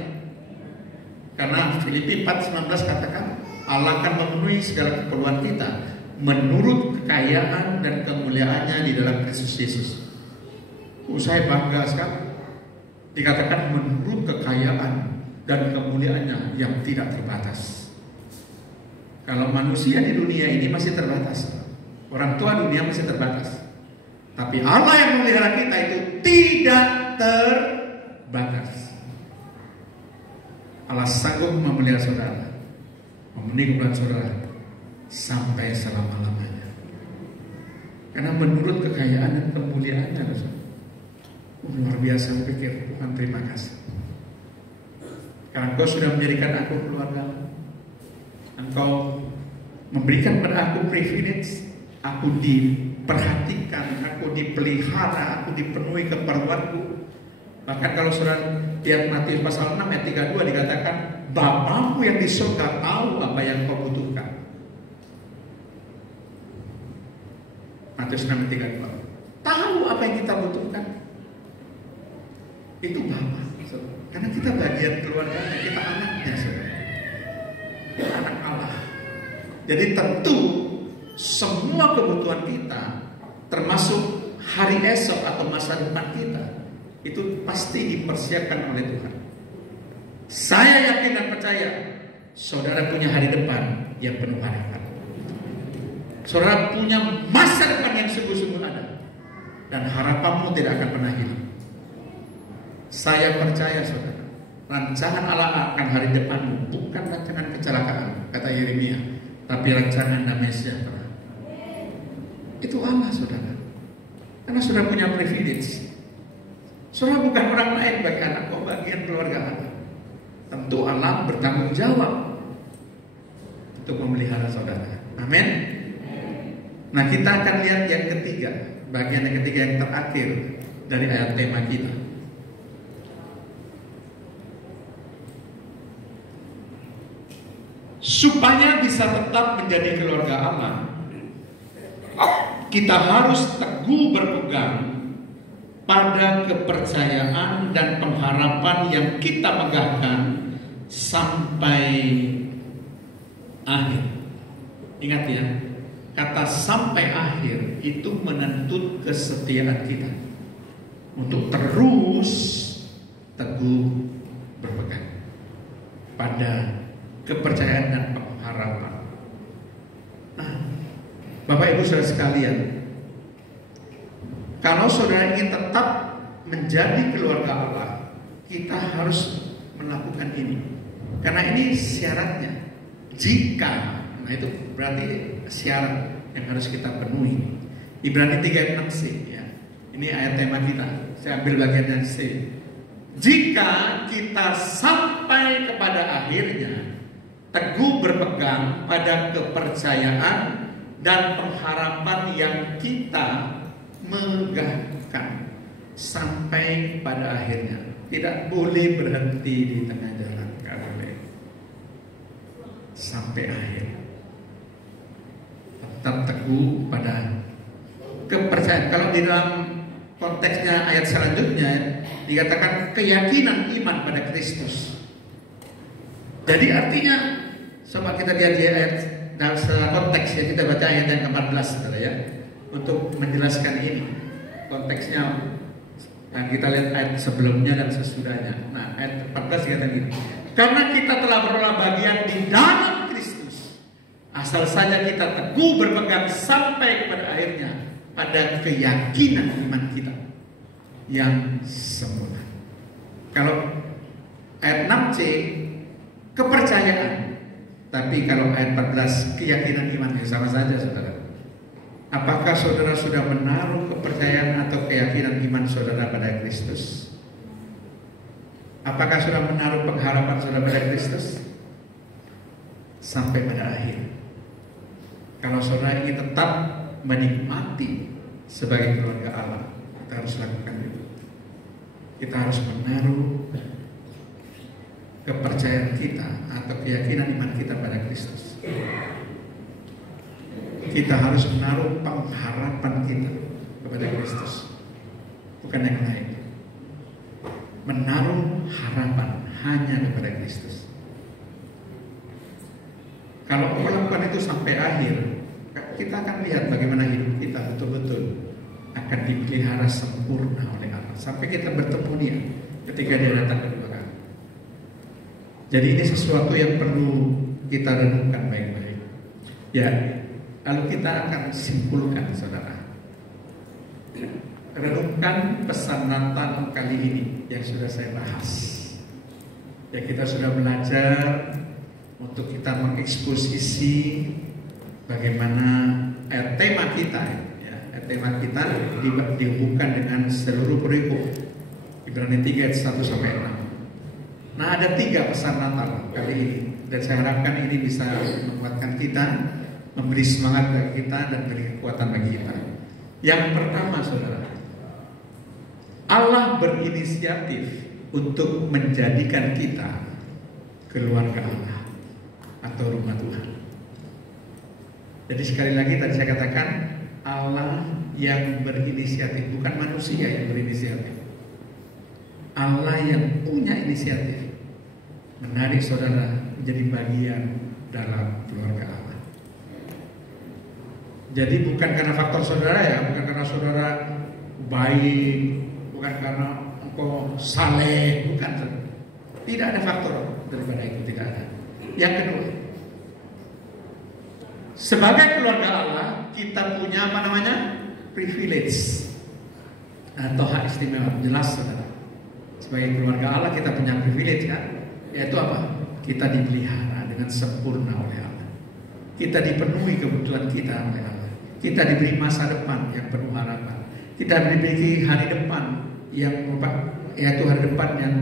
Karena Filipi 4:19 katakan Allah akan memenuhi segala keperluan kita menurut kekayaan dan kemuliaannya di dalam Kristus Yesus. Saya bangga sekali. Dikatakan menurut kekayaan dan kemuliaannya yang tidak terbatas. Kalau manusia di dunia ini masih terbatas, orang tua dunia masih terbatas. Tapi Allah yang memelihara kita itu tidak terbatas. Allah sanggup memelihara saudara, memenuhi kebutuhan saudara sampai selama-lamanya. Karena menurut kekayaan dan kemuliaannya, luar biasa. Pikir Tuhan terima kasih. Karena Engkau sudah menjadikan aku keluarga. Engkau memberikan pada aku privilege. Aku diperhatikan, aku dipelihara, aku dipenuhi keperluanku. Bahkan kalau saudara lihat Matius pasal 6 ayat 32 dikatakan, Bapamu yang di surga tahu apa yang kau butuhkan. Matius 6 ayat 32. Tahu apa yang kita butuhkan. Itu Bapa. Karena kita bagian keluarganya, kita anaknya saudara. Kita anak Allah. Jadi tentu semua kebutuhan kita, termasuk hari esok atau masa depan kita, itu pasti dipersiapkan oleh Tuhan. Saya yakin dan percaya saudara punya hari depan yang penuh harapan. Saudara punya masa depan yang sungguh-sungguh ada, dan harapanmu tidak akan pernah hilang. Saya percaya saudara, rancangan Allah akan hari depanmu bukan rancangan kecelakaan, kata Yeremia, tapi rancangan damai sejahtera. Itu Allah saudara. Karena saudara punya privilege. Saudara bukan orang lain bagi anak kau, bagian keluarga Allah. Tentu Allah bertanggung jawab untuk memelihara saudara. Amin. Nah kita akan lihat yang ketiga, bagian yang ketiga yang terakhir dari ayat tema kita. Supaya bisa tetap menjadi keluarga Allah, kita harus teguh berpegang pada kepercayaan dan pengharapan yang kita pegangkan sampai akhir. Ingat ya, kata sampai akhir itu menuntut kesetiaan kita untuk terus teguh berpegang pada kepercayaan dan pengharapan. Nah, Bapak Ibu Saudara sekalian, kalau saudara ingin tetap menjadi keluarga Allah, kita harus melakukan ini. Karena ini syaratnya. Jika, nah itu berarti syarat yang harus kita penuhi. Ibrani 3 ayat 6c ya. Ini ayat tema kita. Saya ambil bagian yang C. Jika kita sampai kepada akhirnya teguh berpegang pada kepercayaan dan pengharapan yang kita megahkan sampai pada akhirnya, tidak boleh berhenti di tengah jalan. sampai akhir. Tetap teguh pada kepercayaan. Kalau di dalam konteksnya ayat selanjutnya dikatakan keyakinan iman pada Kristus. Jadi artinya, coba kita lihat di ayat dalam konteks ya, kita baca ayat yang ke-14 saudara ya, untuk menjelaskan ini konteksnya. Nah, kita lihat ayat sebelumnya dan sesudahnya. Nah, ayat 14 dikatakan gini, karena kita telah beroleh bagian di dalam Kristus, asal saja kita teguh berpegang sampai kepada akhirnya pada keyakinan iman kita yang sempurna. Kalau ayat 6c kepercayaan, tapi kalau ayat 14 keyakinan iman, sama saja saudara. Apakah saudara sudah menaruh kepercayaan atau keyakinan iman saudara pada Kristus? Apakah sudah menaruh pengharapan saudara pada Kristus sampai pada akhir? Kalau saudara ingin tetap menikmati sebagai keluarga Allah, kita harus lakukan itu. Kita harus menaruh kepercayaan kita atau keyakinan iman kita pada Kristus. Kita harus menaruh pengharapan kita kepada Kristus, bukan yang lain. Menaruh harapan hanya kepada Kristus. Kalau melakukan itu sampai akhir, kita akan lihat bagaimana hidup kita betul-betul akan dipelihara sempurna oleh Allah sampai kita bertemu Dia ketika Dia datang kedua kali. Jadi ini sesuatu yang perlu kita renungkan baik-baik. Ya, lalu kita akan simpulkan, saudara. Renungkan pesan Natal kali ini yang sudah saya bahas. Ya, kita sudah belajar untuk kita mengeksposisi bagaimana tema kita, ya, tema kita dihubungkan dengan seluruh perikop Ibrani 3 ayat 1 sampai 6. Nah, ada 3 pesan Natal kali ini, dan saya harapkan ini bisa menguatkan kita, memberi semangat bagi kita, dan beri kekuatan bagi kita. Yang pertama, saudara, Allah berinisiatif untuk menjadikan kita keluarga Allah atau rumah Tuhan. Jadi sekali lagi tadi saya katakan, Allah yang berinisiatif, bukan manusia yang berinisiatif. Allah yang punya inisiatif menarik saudara menjadi bagian dalam keluarga Allah. Jadi bukan karena faktor saudara ya, bukan karena saudara baik, bukan karena engkau saleh, bukan. Tidak ada faktor daripada itu, tidak ada. Yang kedua, sebagai keluarga Allah kita punya apa namanya? Privilege atau hak istimewa. Jelas saudara. Sebagai keluarga Allah kita punya privilege kan? Yaitu apa? Kita dipelihara dengan sempurna oleh Allah. Kita dipenuhi kebutuhan kita oleh Allah. Kita diberi masa depan yang penuh harapan. Kita diberi hari depan yang yaitu hari depan yang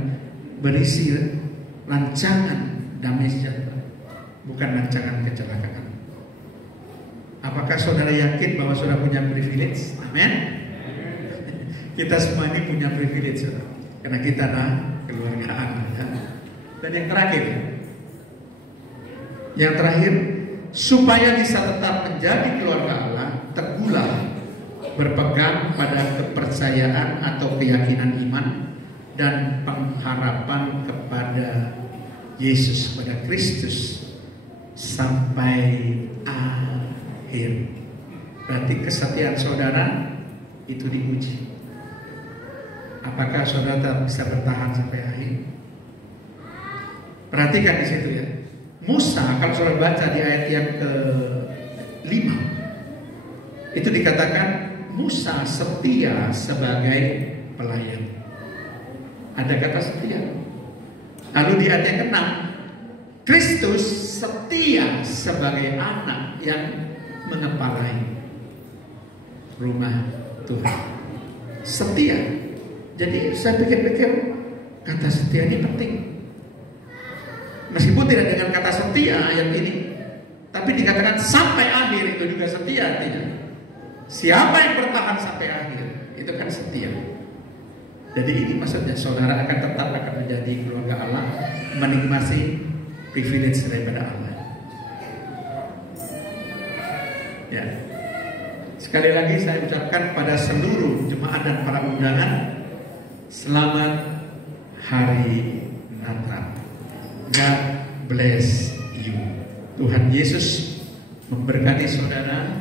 berisi rancangan damai sejahtera, bukan rancangan kecelakaan. Apakah saudara yakin bahwa saudara punya privilege? Amin. Kita semua ini punya privilege, saudara, karena kita adalah keluarga Allah. Dan yang terakhir, supaya bisa tetap menjadi keluarga Allah, teguhlah berpegang pada kepercayaan atau keyakinan iman dan pengharapan kepada Yesus, kepada Kristus sampai akhir. Berarti kesetiaan saudara itu diuji. Apakah saudara tetap bisa bertahan sampai akhir? Perhatikan di situ ya. Musa, kalau saudara baca di ayat yang ke-5, itu dikatakan Musa setia sebagai pelayan. Ada kata setia. Lalu di ayat yang ke-6, Kristus setia sebagai anak yang mengepalai rumah Tuhan. Setia. Jadi saya pikir-pikir kata setia ini penting. Meskipun tidak dengan kata setia ayat ini, tapi dikatakan sampai akhir, itu juga setia artinya. Siapa yang bertahan sampai akhir, itu kan setia. Jadi ini maksudnya saudara akan tetap akan menjadi keluarga Allah, menikmati privilege daripada Allah. Ya. Sekali lagi saya ucapkan pada seluruh jemaat dan para undangan, selamat Hari Natal. God bless you. Tuhan Yesus memberkati saudara.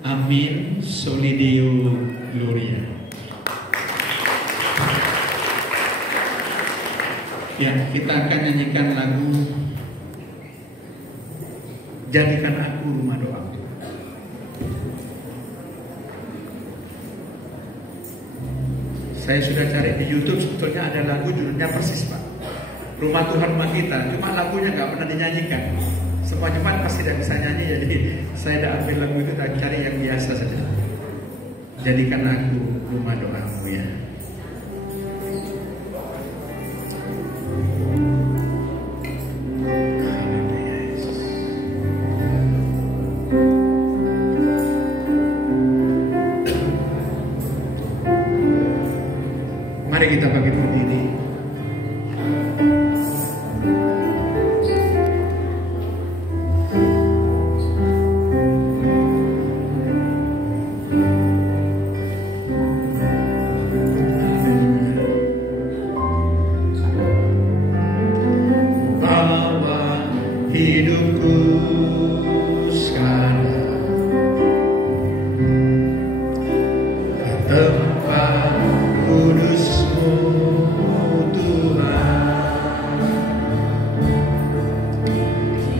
Amin. Soli Deo Gloria. Ya, kita akan nyanyikan lagu Jadikan Aku Rumah Doa. Saya sudah cari di YouTube, sebetulnya ada lagu judulnya persis Pak, Rumah Tuhan Rumah Kita. Cuma lagunya nggak pernah dinyanyikan. Semua jemaat pasti tidak bisa nyanyi, jadi saya tidak ambil lagu itu, tak cari yang biasa saja. Jadikan Aku Rumah Doamu ya. Mari kita bangkit berdiri. Bawa hidupku sekarang ke tempat kudus-Mu Tuhan,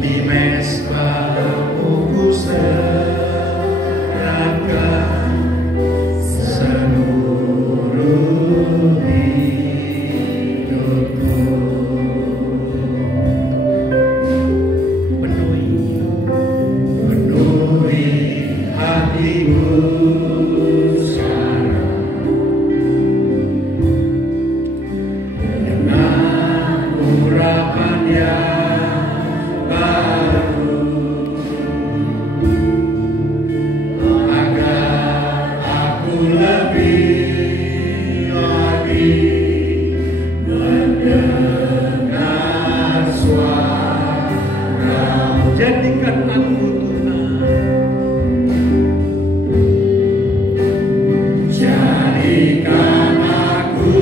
di mezbah-Mu ku serahkan seluruh hidupku. Penuhi hatiku sekarang dengan urapan yang baru, agar aku lebih lagi mendengar suara-Mu. Jadikan aku Tuhan, jadikan aku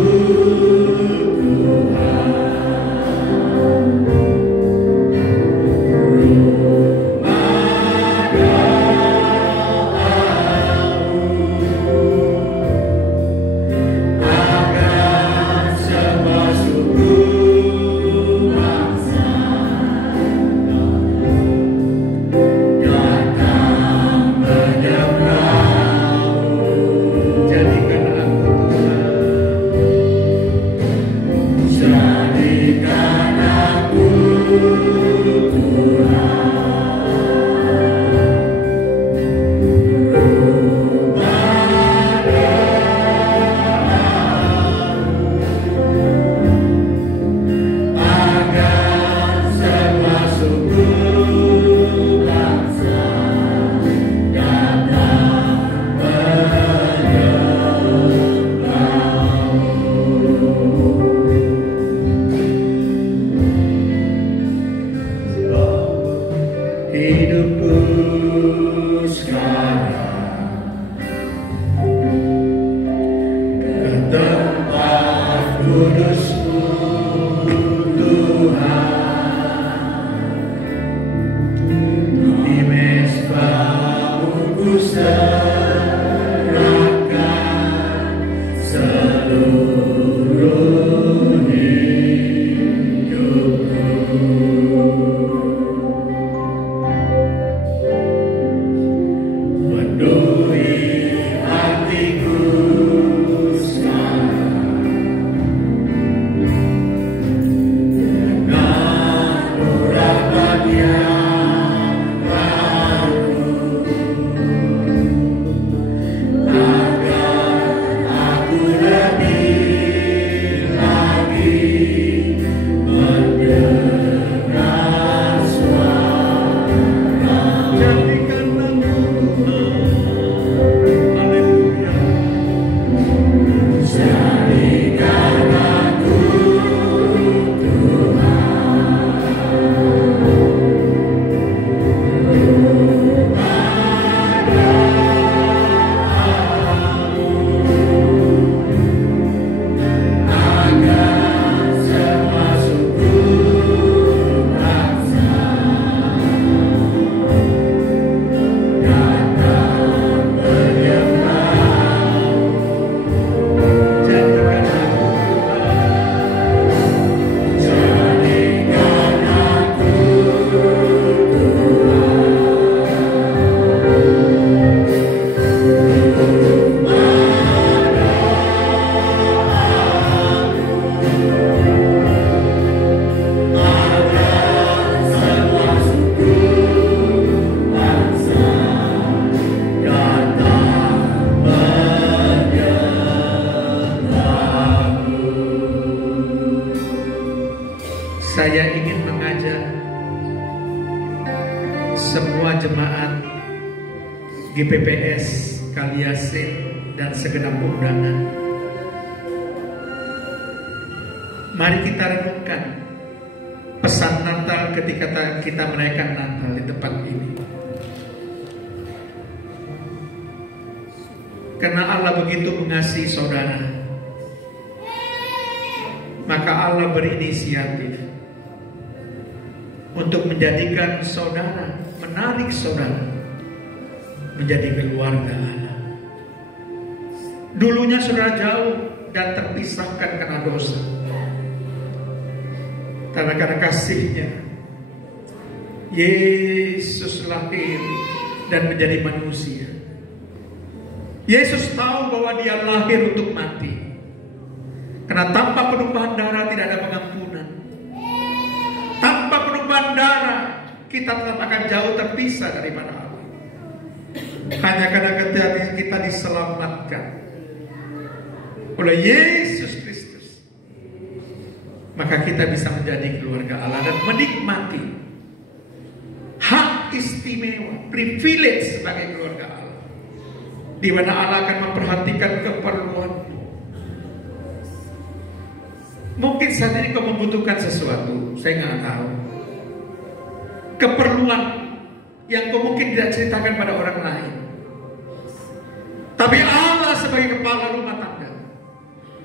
jemaat GPPS Kaliasin dan segenap undangan, mari kita renungkan pesan Natal ketika kita merayakan Natal di tempat ini. Karena Allah begitu mengasihi saudara, maka Allah berinisiatif untuk menjadikan saudara, menarik saudara menjadi keluarga Allah. Dulunya saudara jauh dan terpisahkan karena dosa. Karena kasihnya, Yesus lahir dan menjadi manusia. Yesus tahu bahwa dia lahir untuk mati. Karena tanpa penumpahan darah tidak ada pengampunan. Tanpa penumpahan darah kita tetap akan jauh terpisah daripada Allah. Hanya karena ketika kita diselamatkan oleh Yesus Kristus, maka kita bisa menjadi keluarga Allah dan menikmati hak istimewa, privilege sebagai keluarga Allah, di mana Allah akan memperhatikan keperluanmu. Mungkin saat ini kau membutuhkan sesuatu, saya nggak tahu. Keperluan yang kau mungkin tidak ceritakan pada orang lain. Tapi Allah sebagai kepala rumah tangga,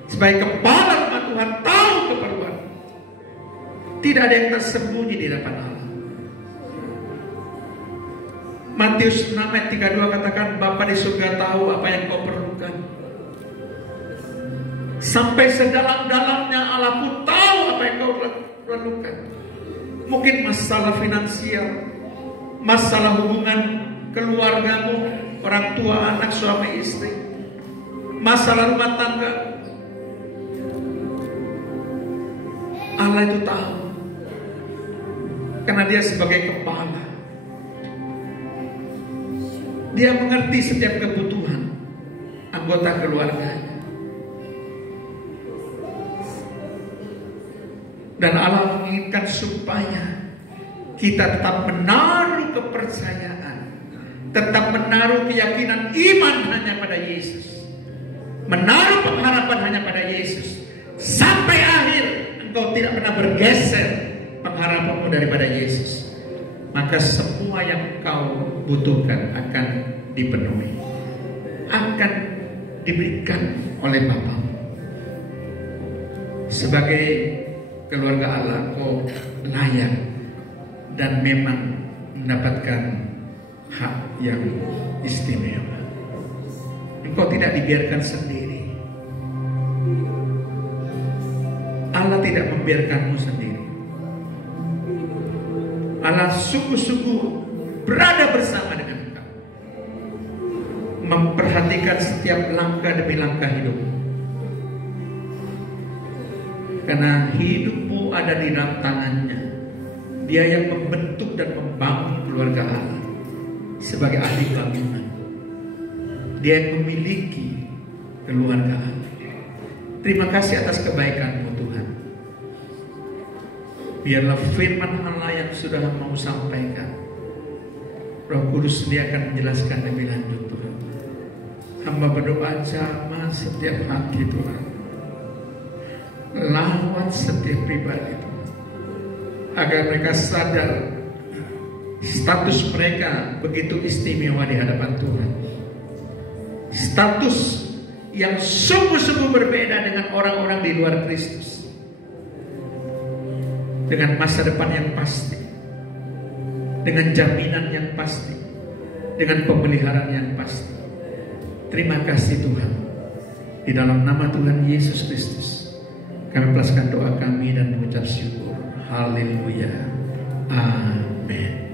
sebagai kepala rumah Tuhan tahu keperluan. Tidak ada yang tersembunyi di hadapan Allah. Matius 6 ayat 32 katakan, Bapa di surga tahu apa yang kau perlukan. Sampai sedalam-dalamnya Allah pun tahu apa yang kau perlukan. Mungkin masalah finansial, masalah hubungan keluargamu, orang tua, anak, suami, istri, masalah rumah tangga. Allah itu tahu, karena dia sebagai kepala, dia mengerti setiap kebutuhan anggota keluarganya. Dan Allah menginginkan supaya kita tetap menaruh kepercayaan, tetap menaruh keyakinan iman hanya pada Yesus, menaruh pengharapan hanya pada Yesus, sampai akhir engkau tidak pernah bergeser pengharapanmu daripada Yesus. Maka semua yang kau butuhkan akan dipenuhi, akan diberikan oleh Bapamu. Sebagai keluarga Allah, kau layak dan memang mendapatkan hak yang istimewa. Engkau tidak dibiarkan sendiri. Allah tidak membiarkanmu sendiri. Allah sungguh-sungguh berada bersama dengan engkau, memperhatikan setiap langkah demi langkah hidupmu. Karena hidupmu ada di dalam tangannya. Dia yang membentuk dan membangun keluarga Allah sebagai ahli bangunan. Dia yang memiliki keluarga Allah. Terima kasih atas kebaikan-Mu Tuhan. Biarlah firman Allah yang sudah mau sampaikan, Roh Kudus dia akan menjelaskan lebih lanjut Tuhan. Hamba berdoa jamah setiap hati Tuhan, lawat setiap pribadi Tuhan, agar mereka sadar status mereka begitu istimewa di hadapan Tuhan. Status yang sungguh-sungguh berbeda dengan orang-orang di luar Kristus, dengan masa depan yang pasti, dengan jaminan yang pasti, dengan pemeliharaan yang pasti. Terima kasih Tuhan. Di dalam nama Tuhan Yesus Kristus kami melepaskan doa kami dan mengucap syukur. Haleluya. Amin.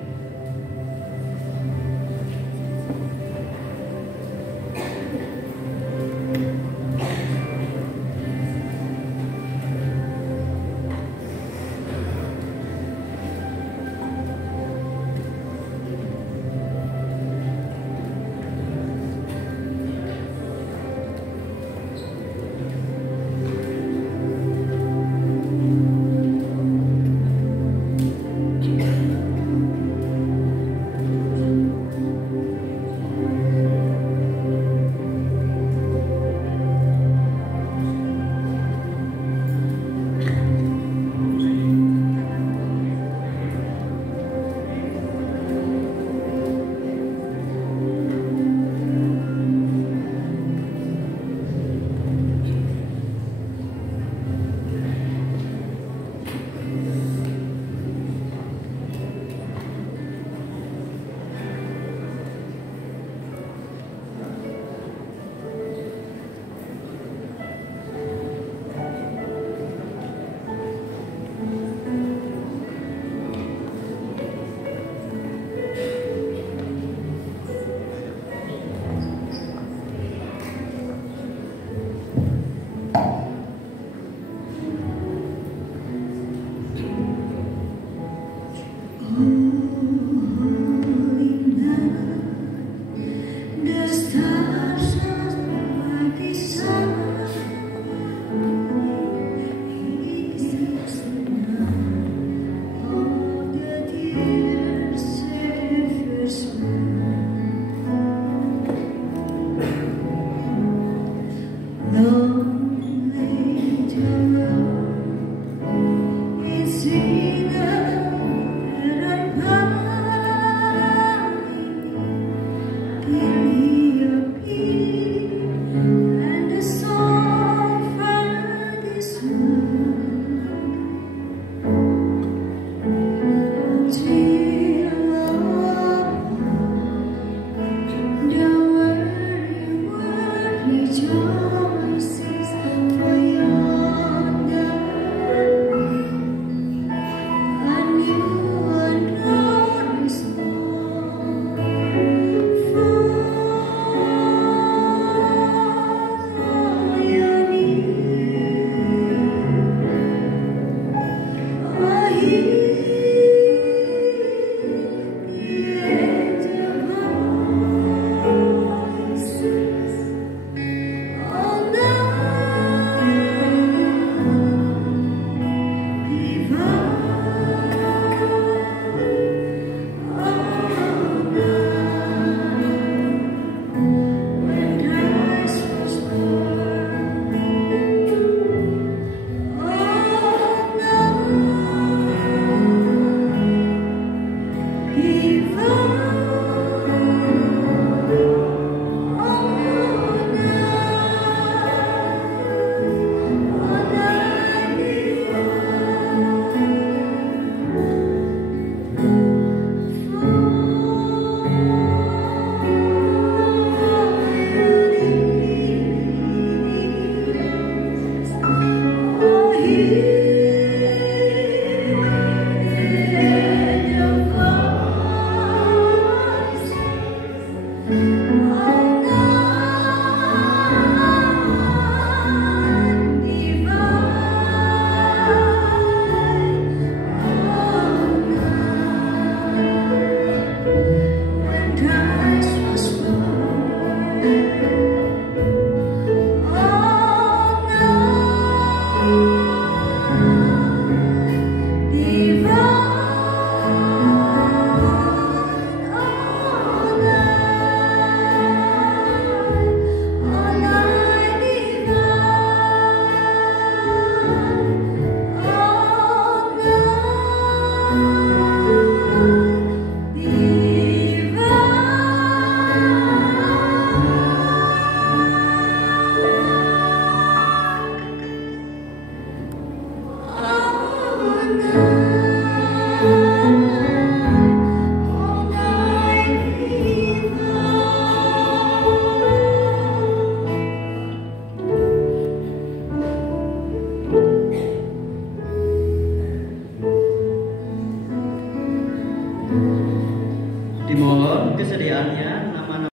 Dimohon kesediaannya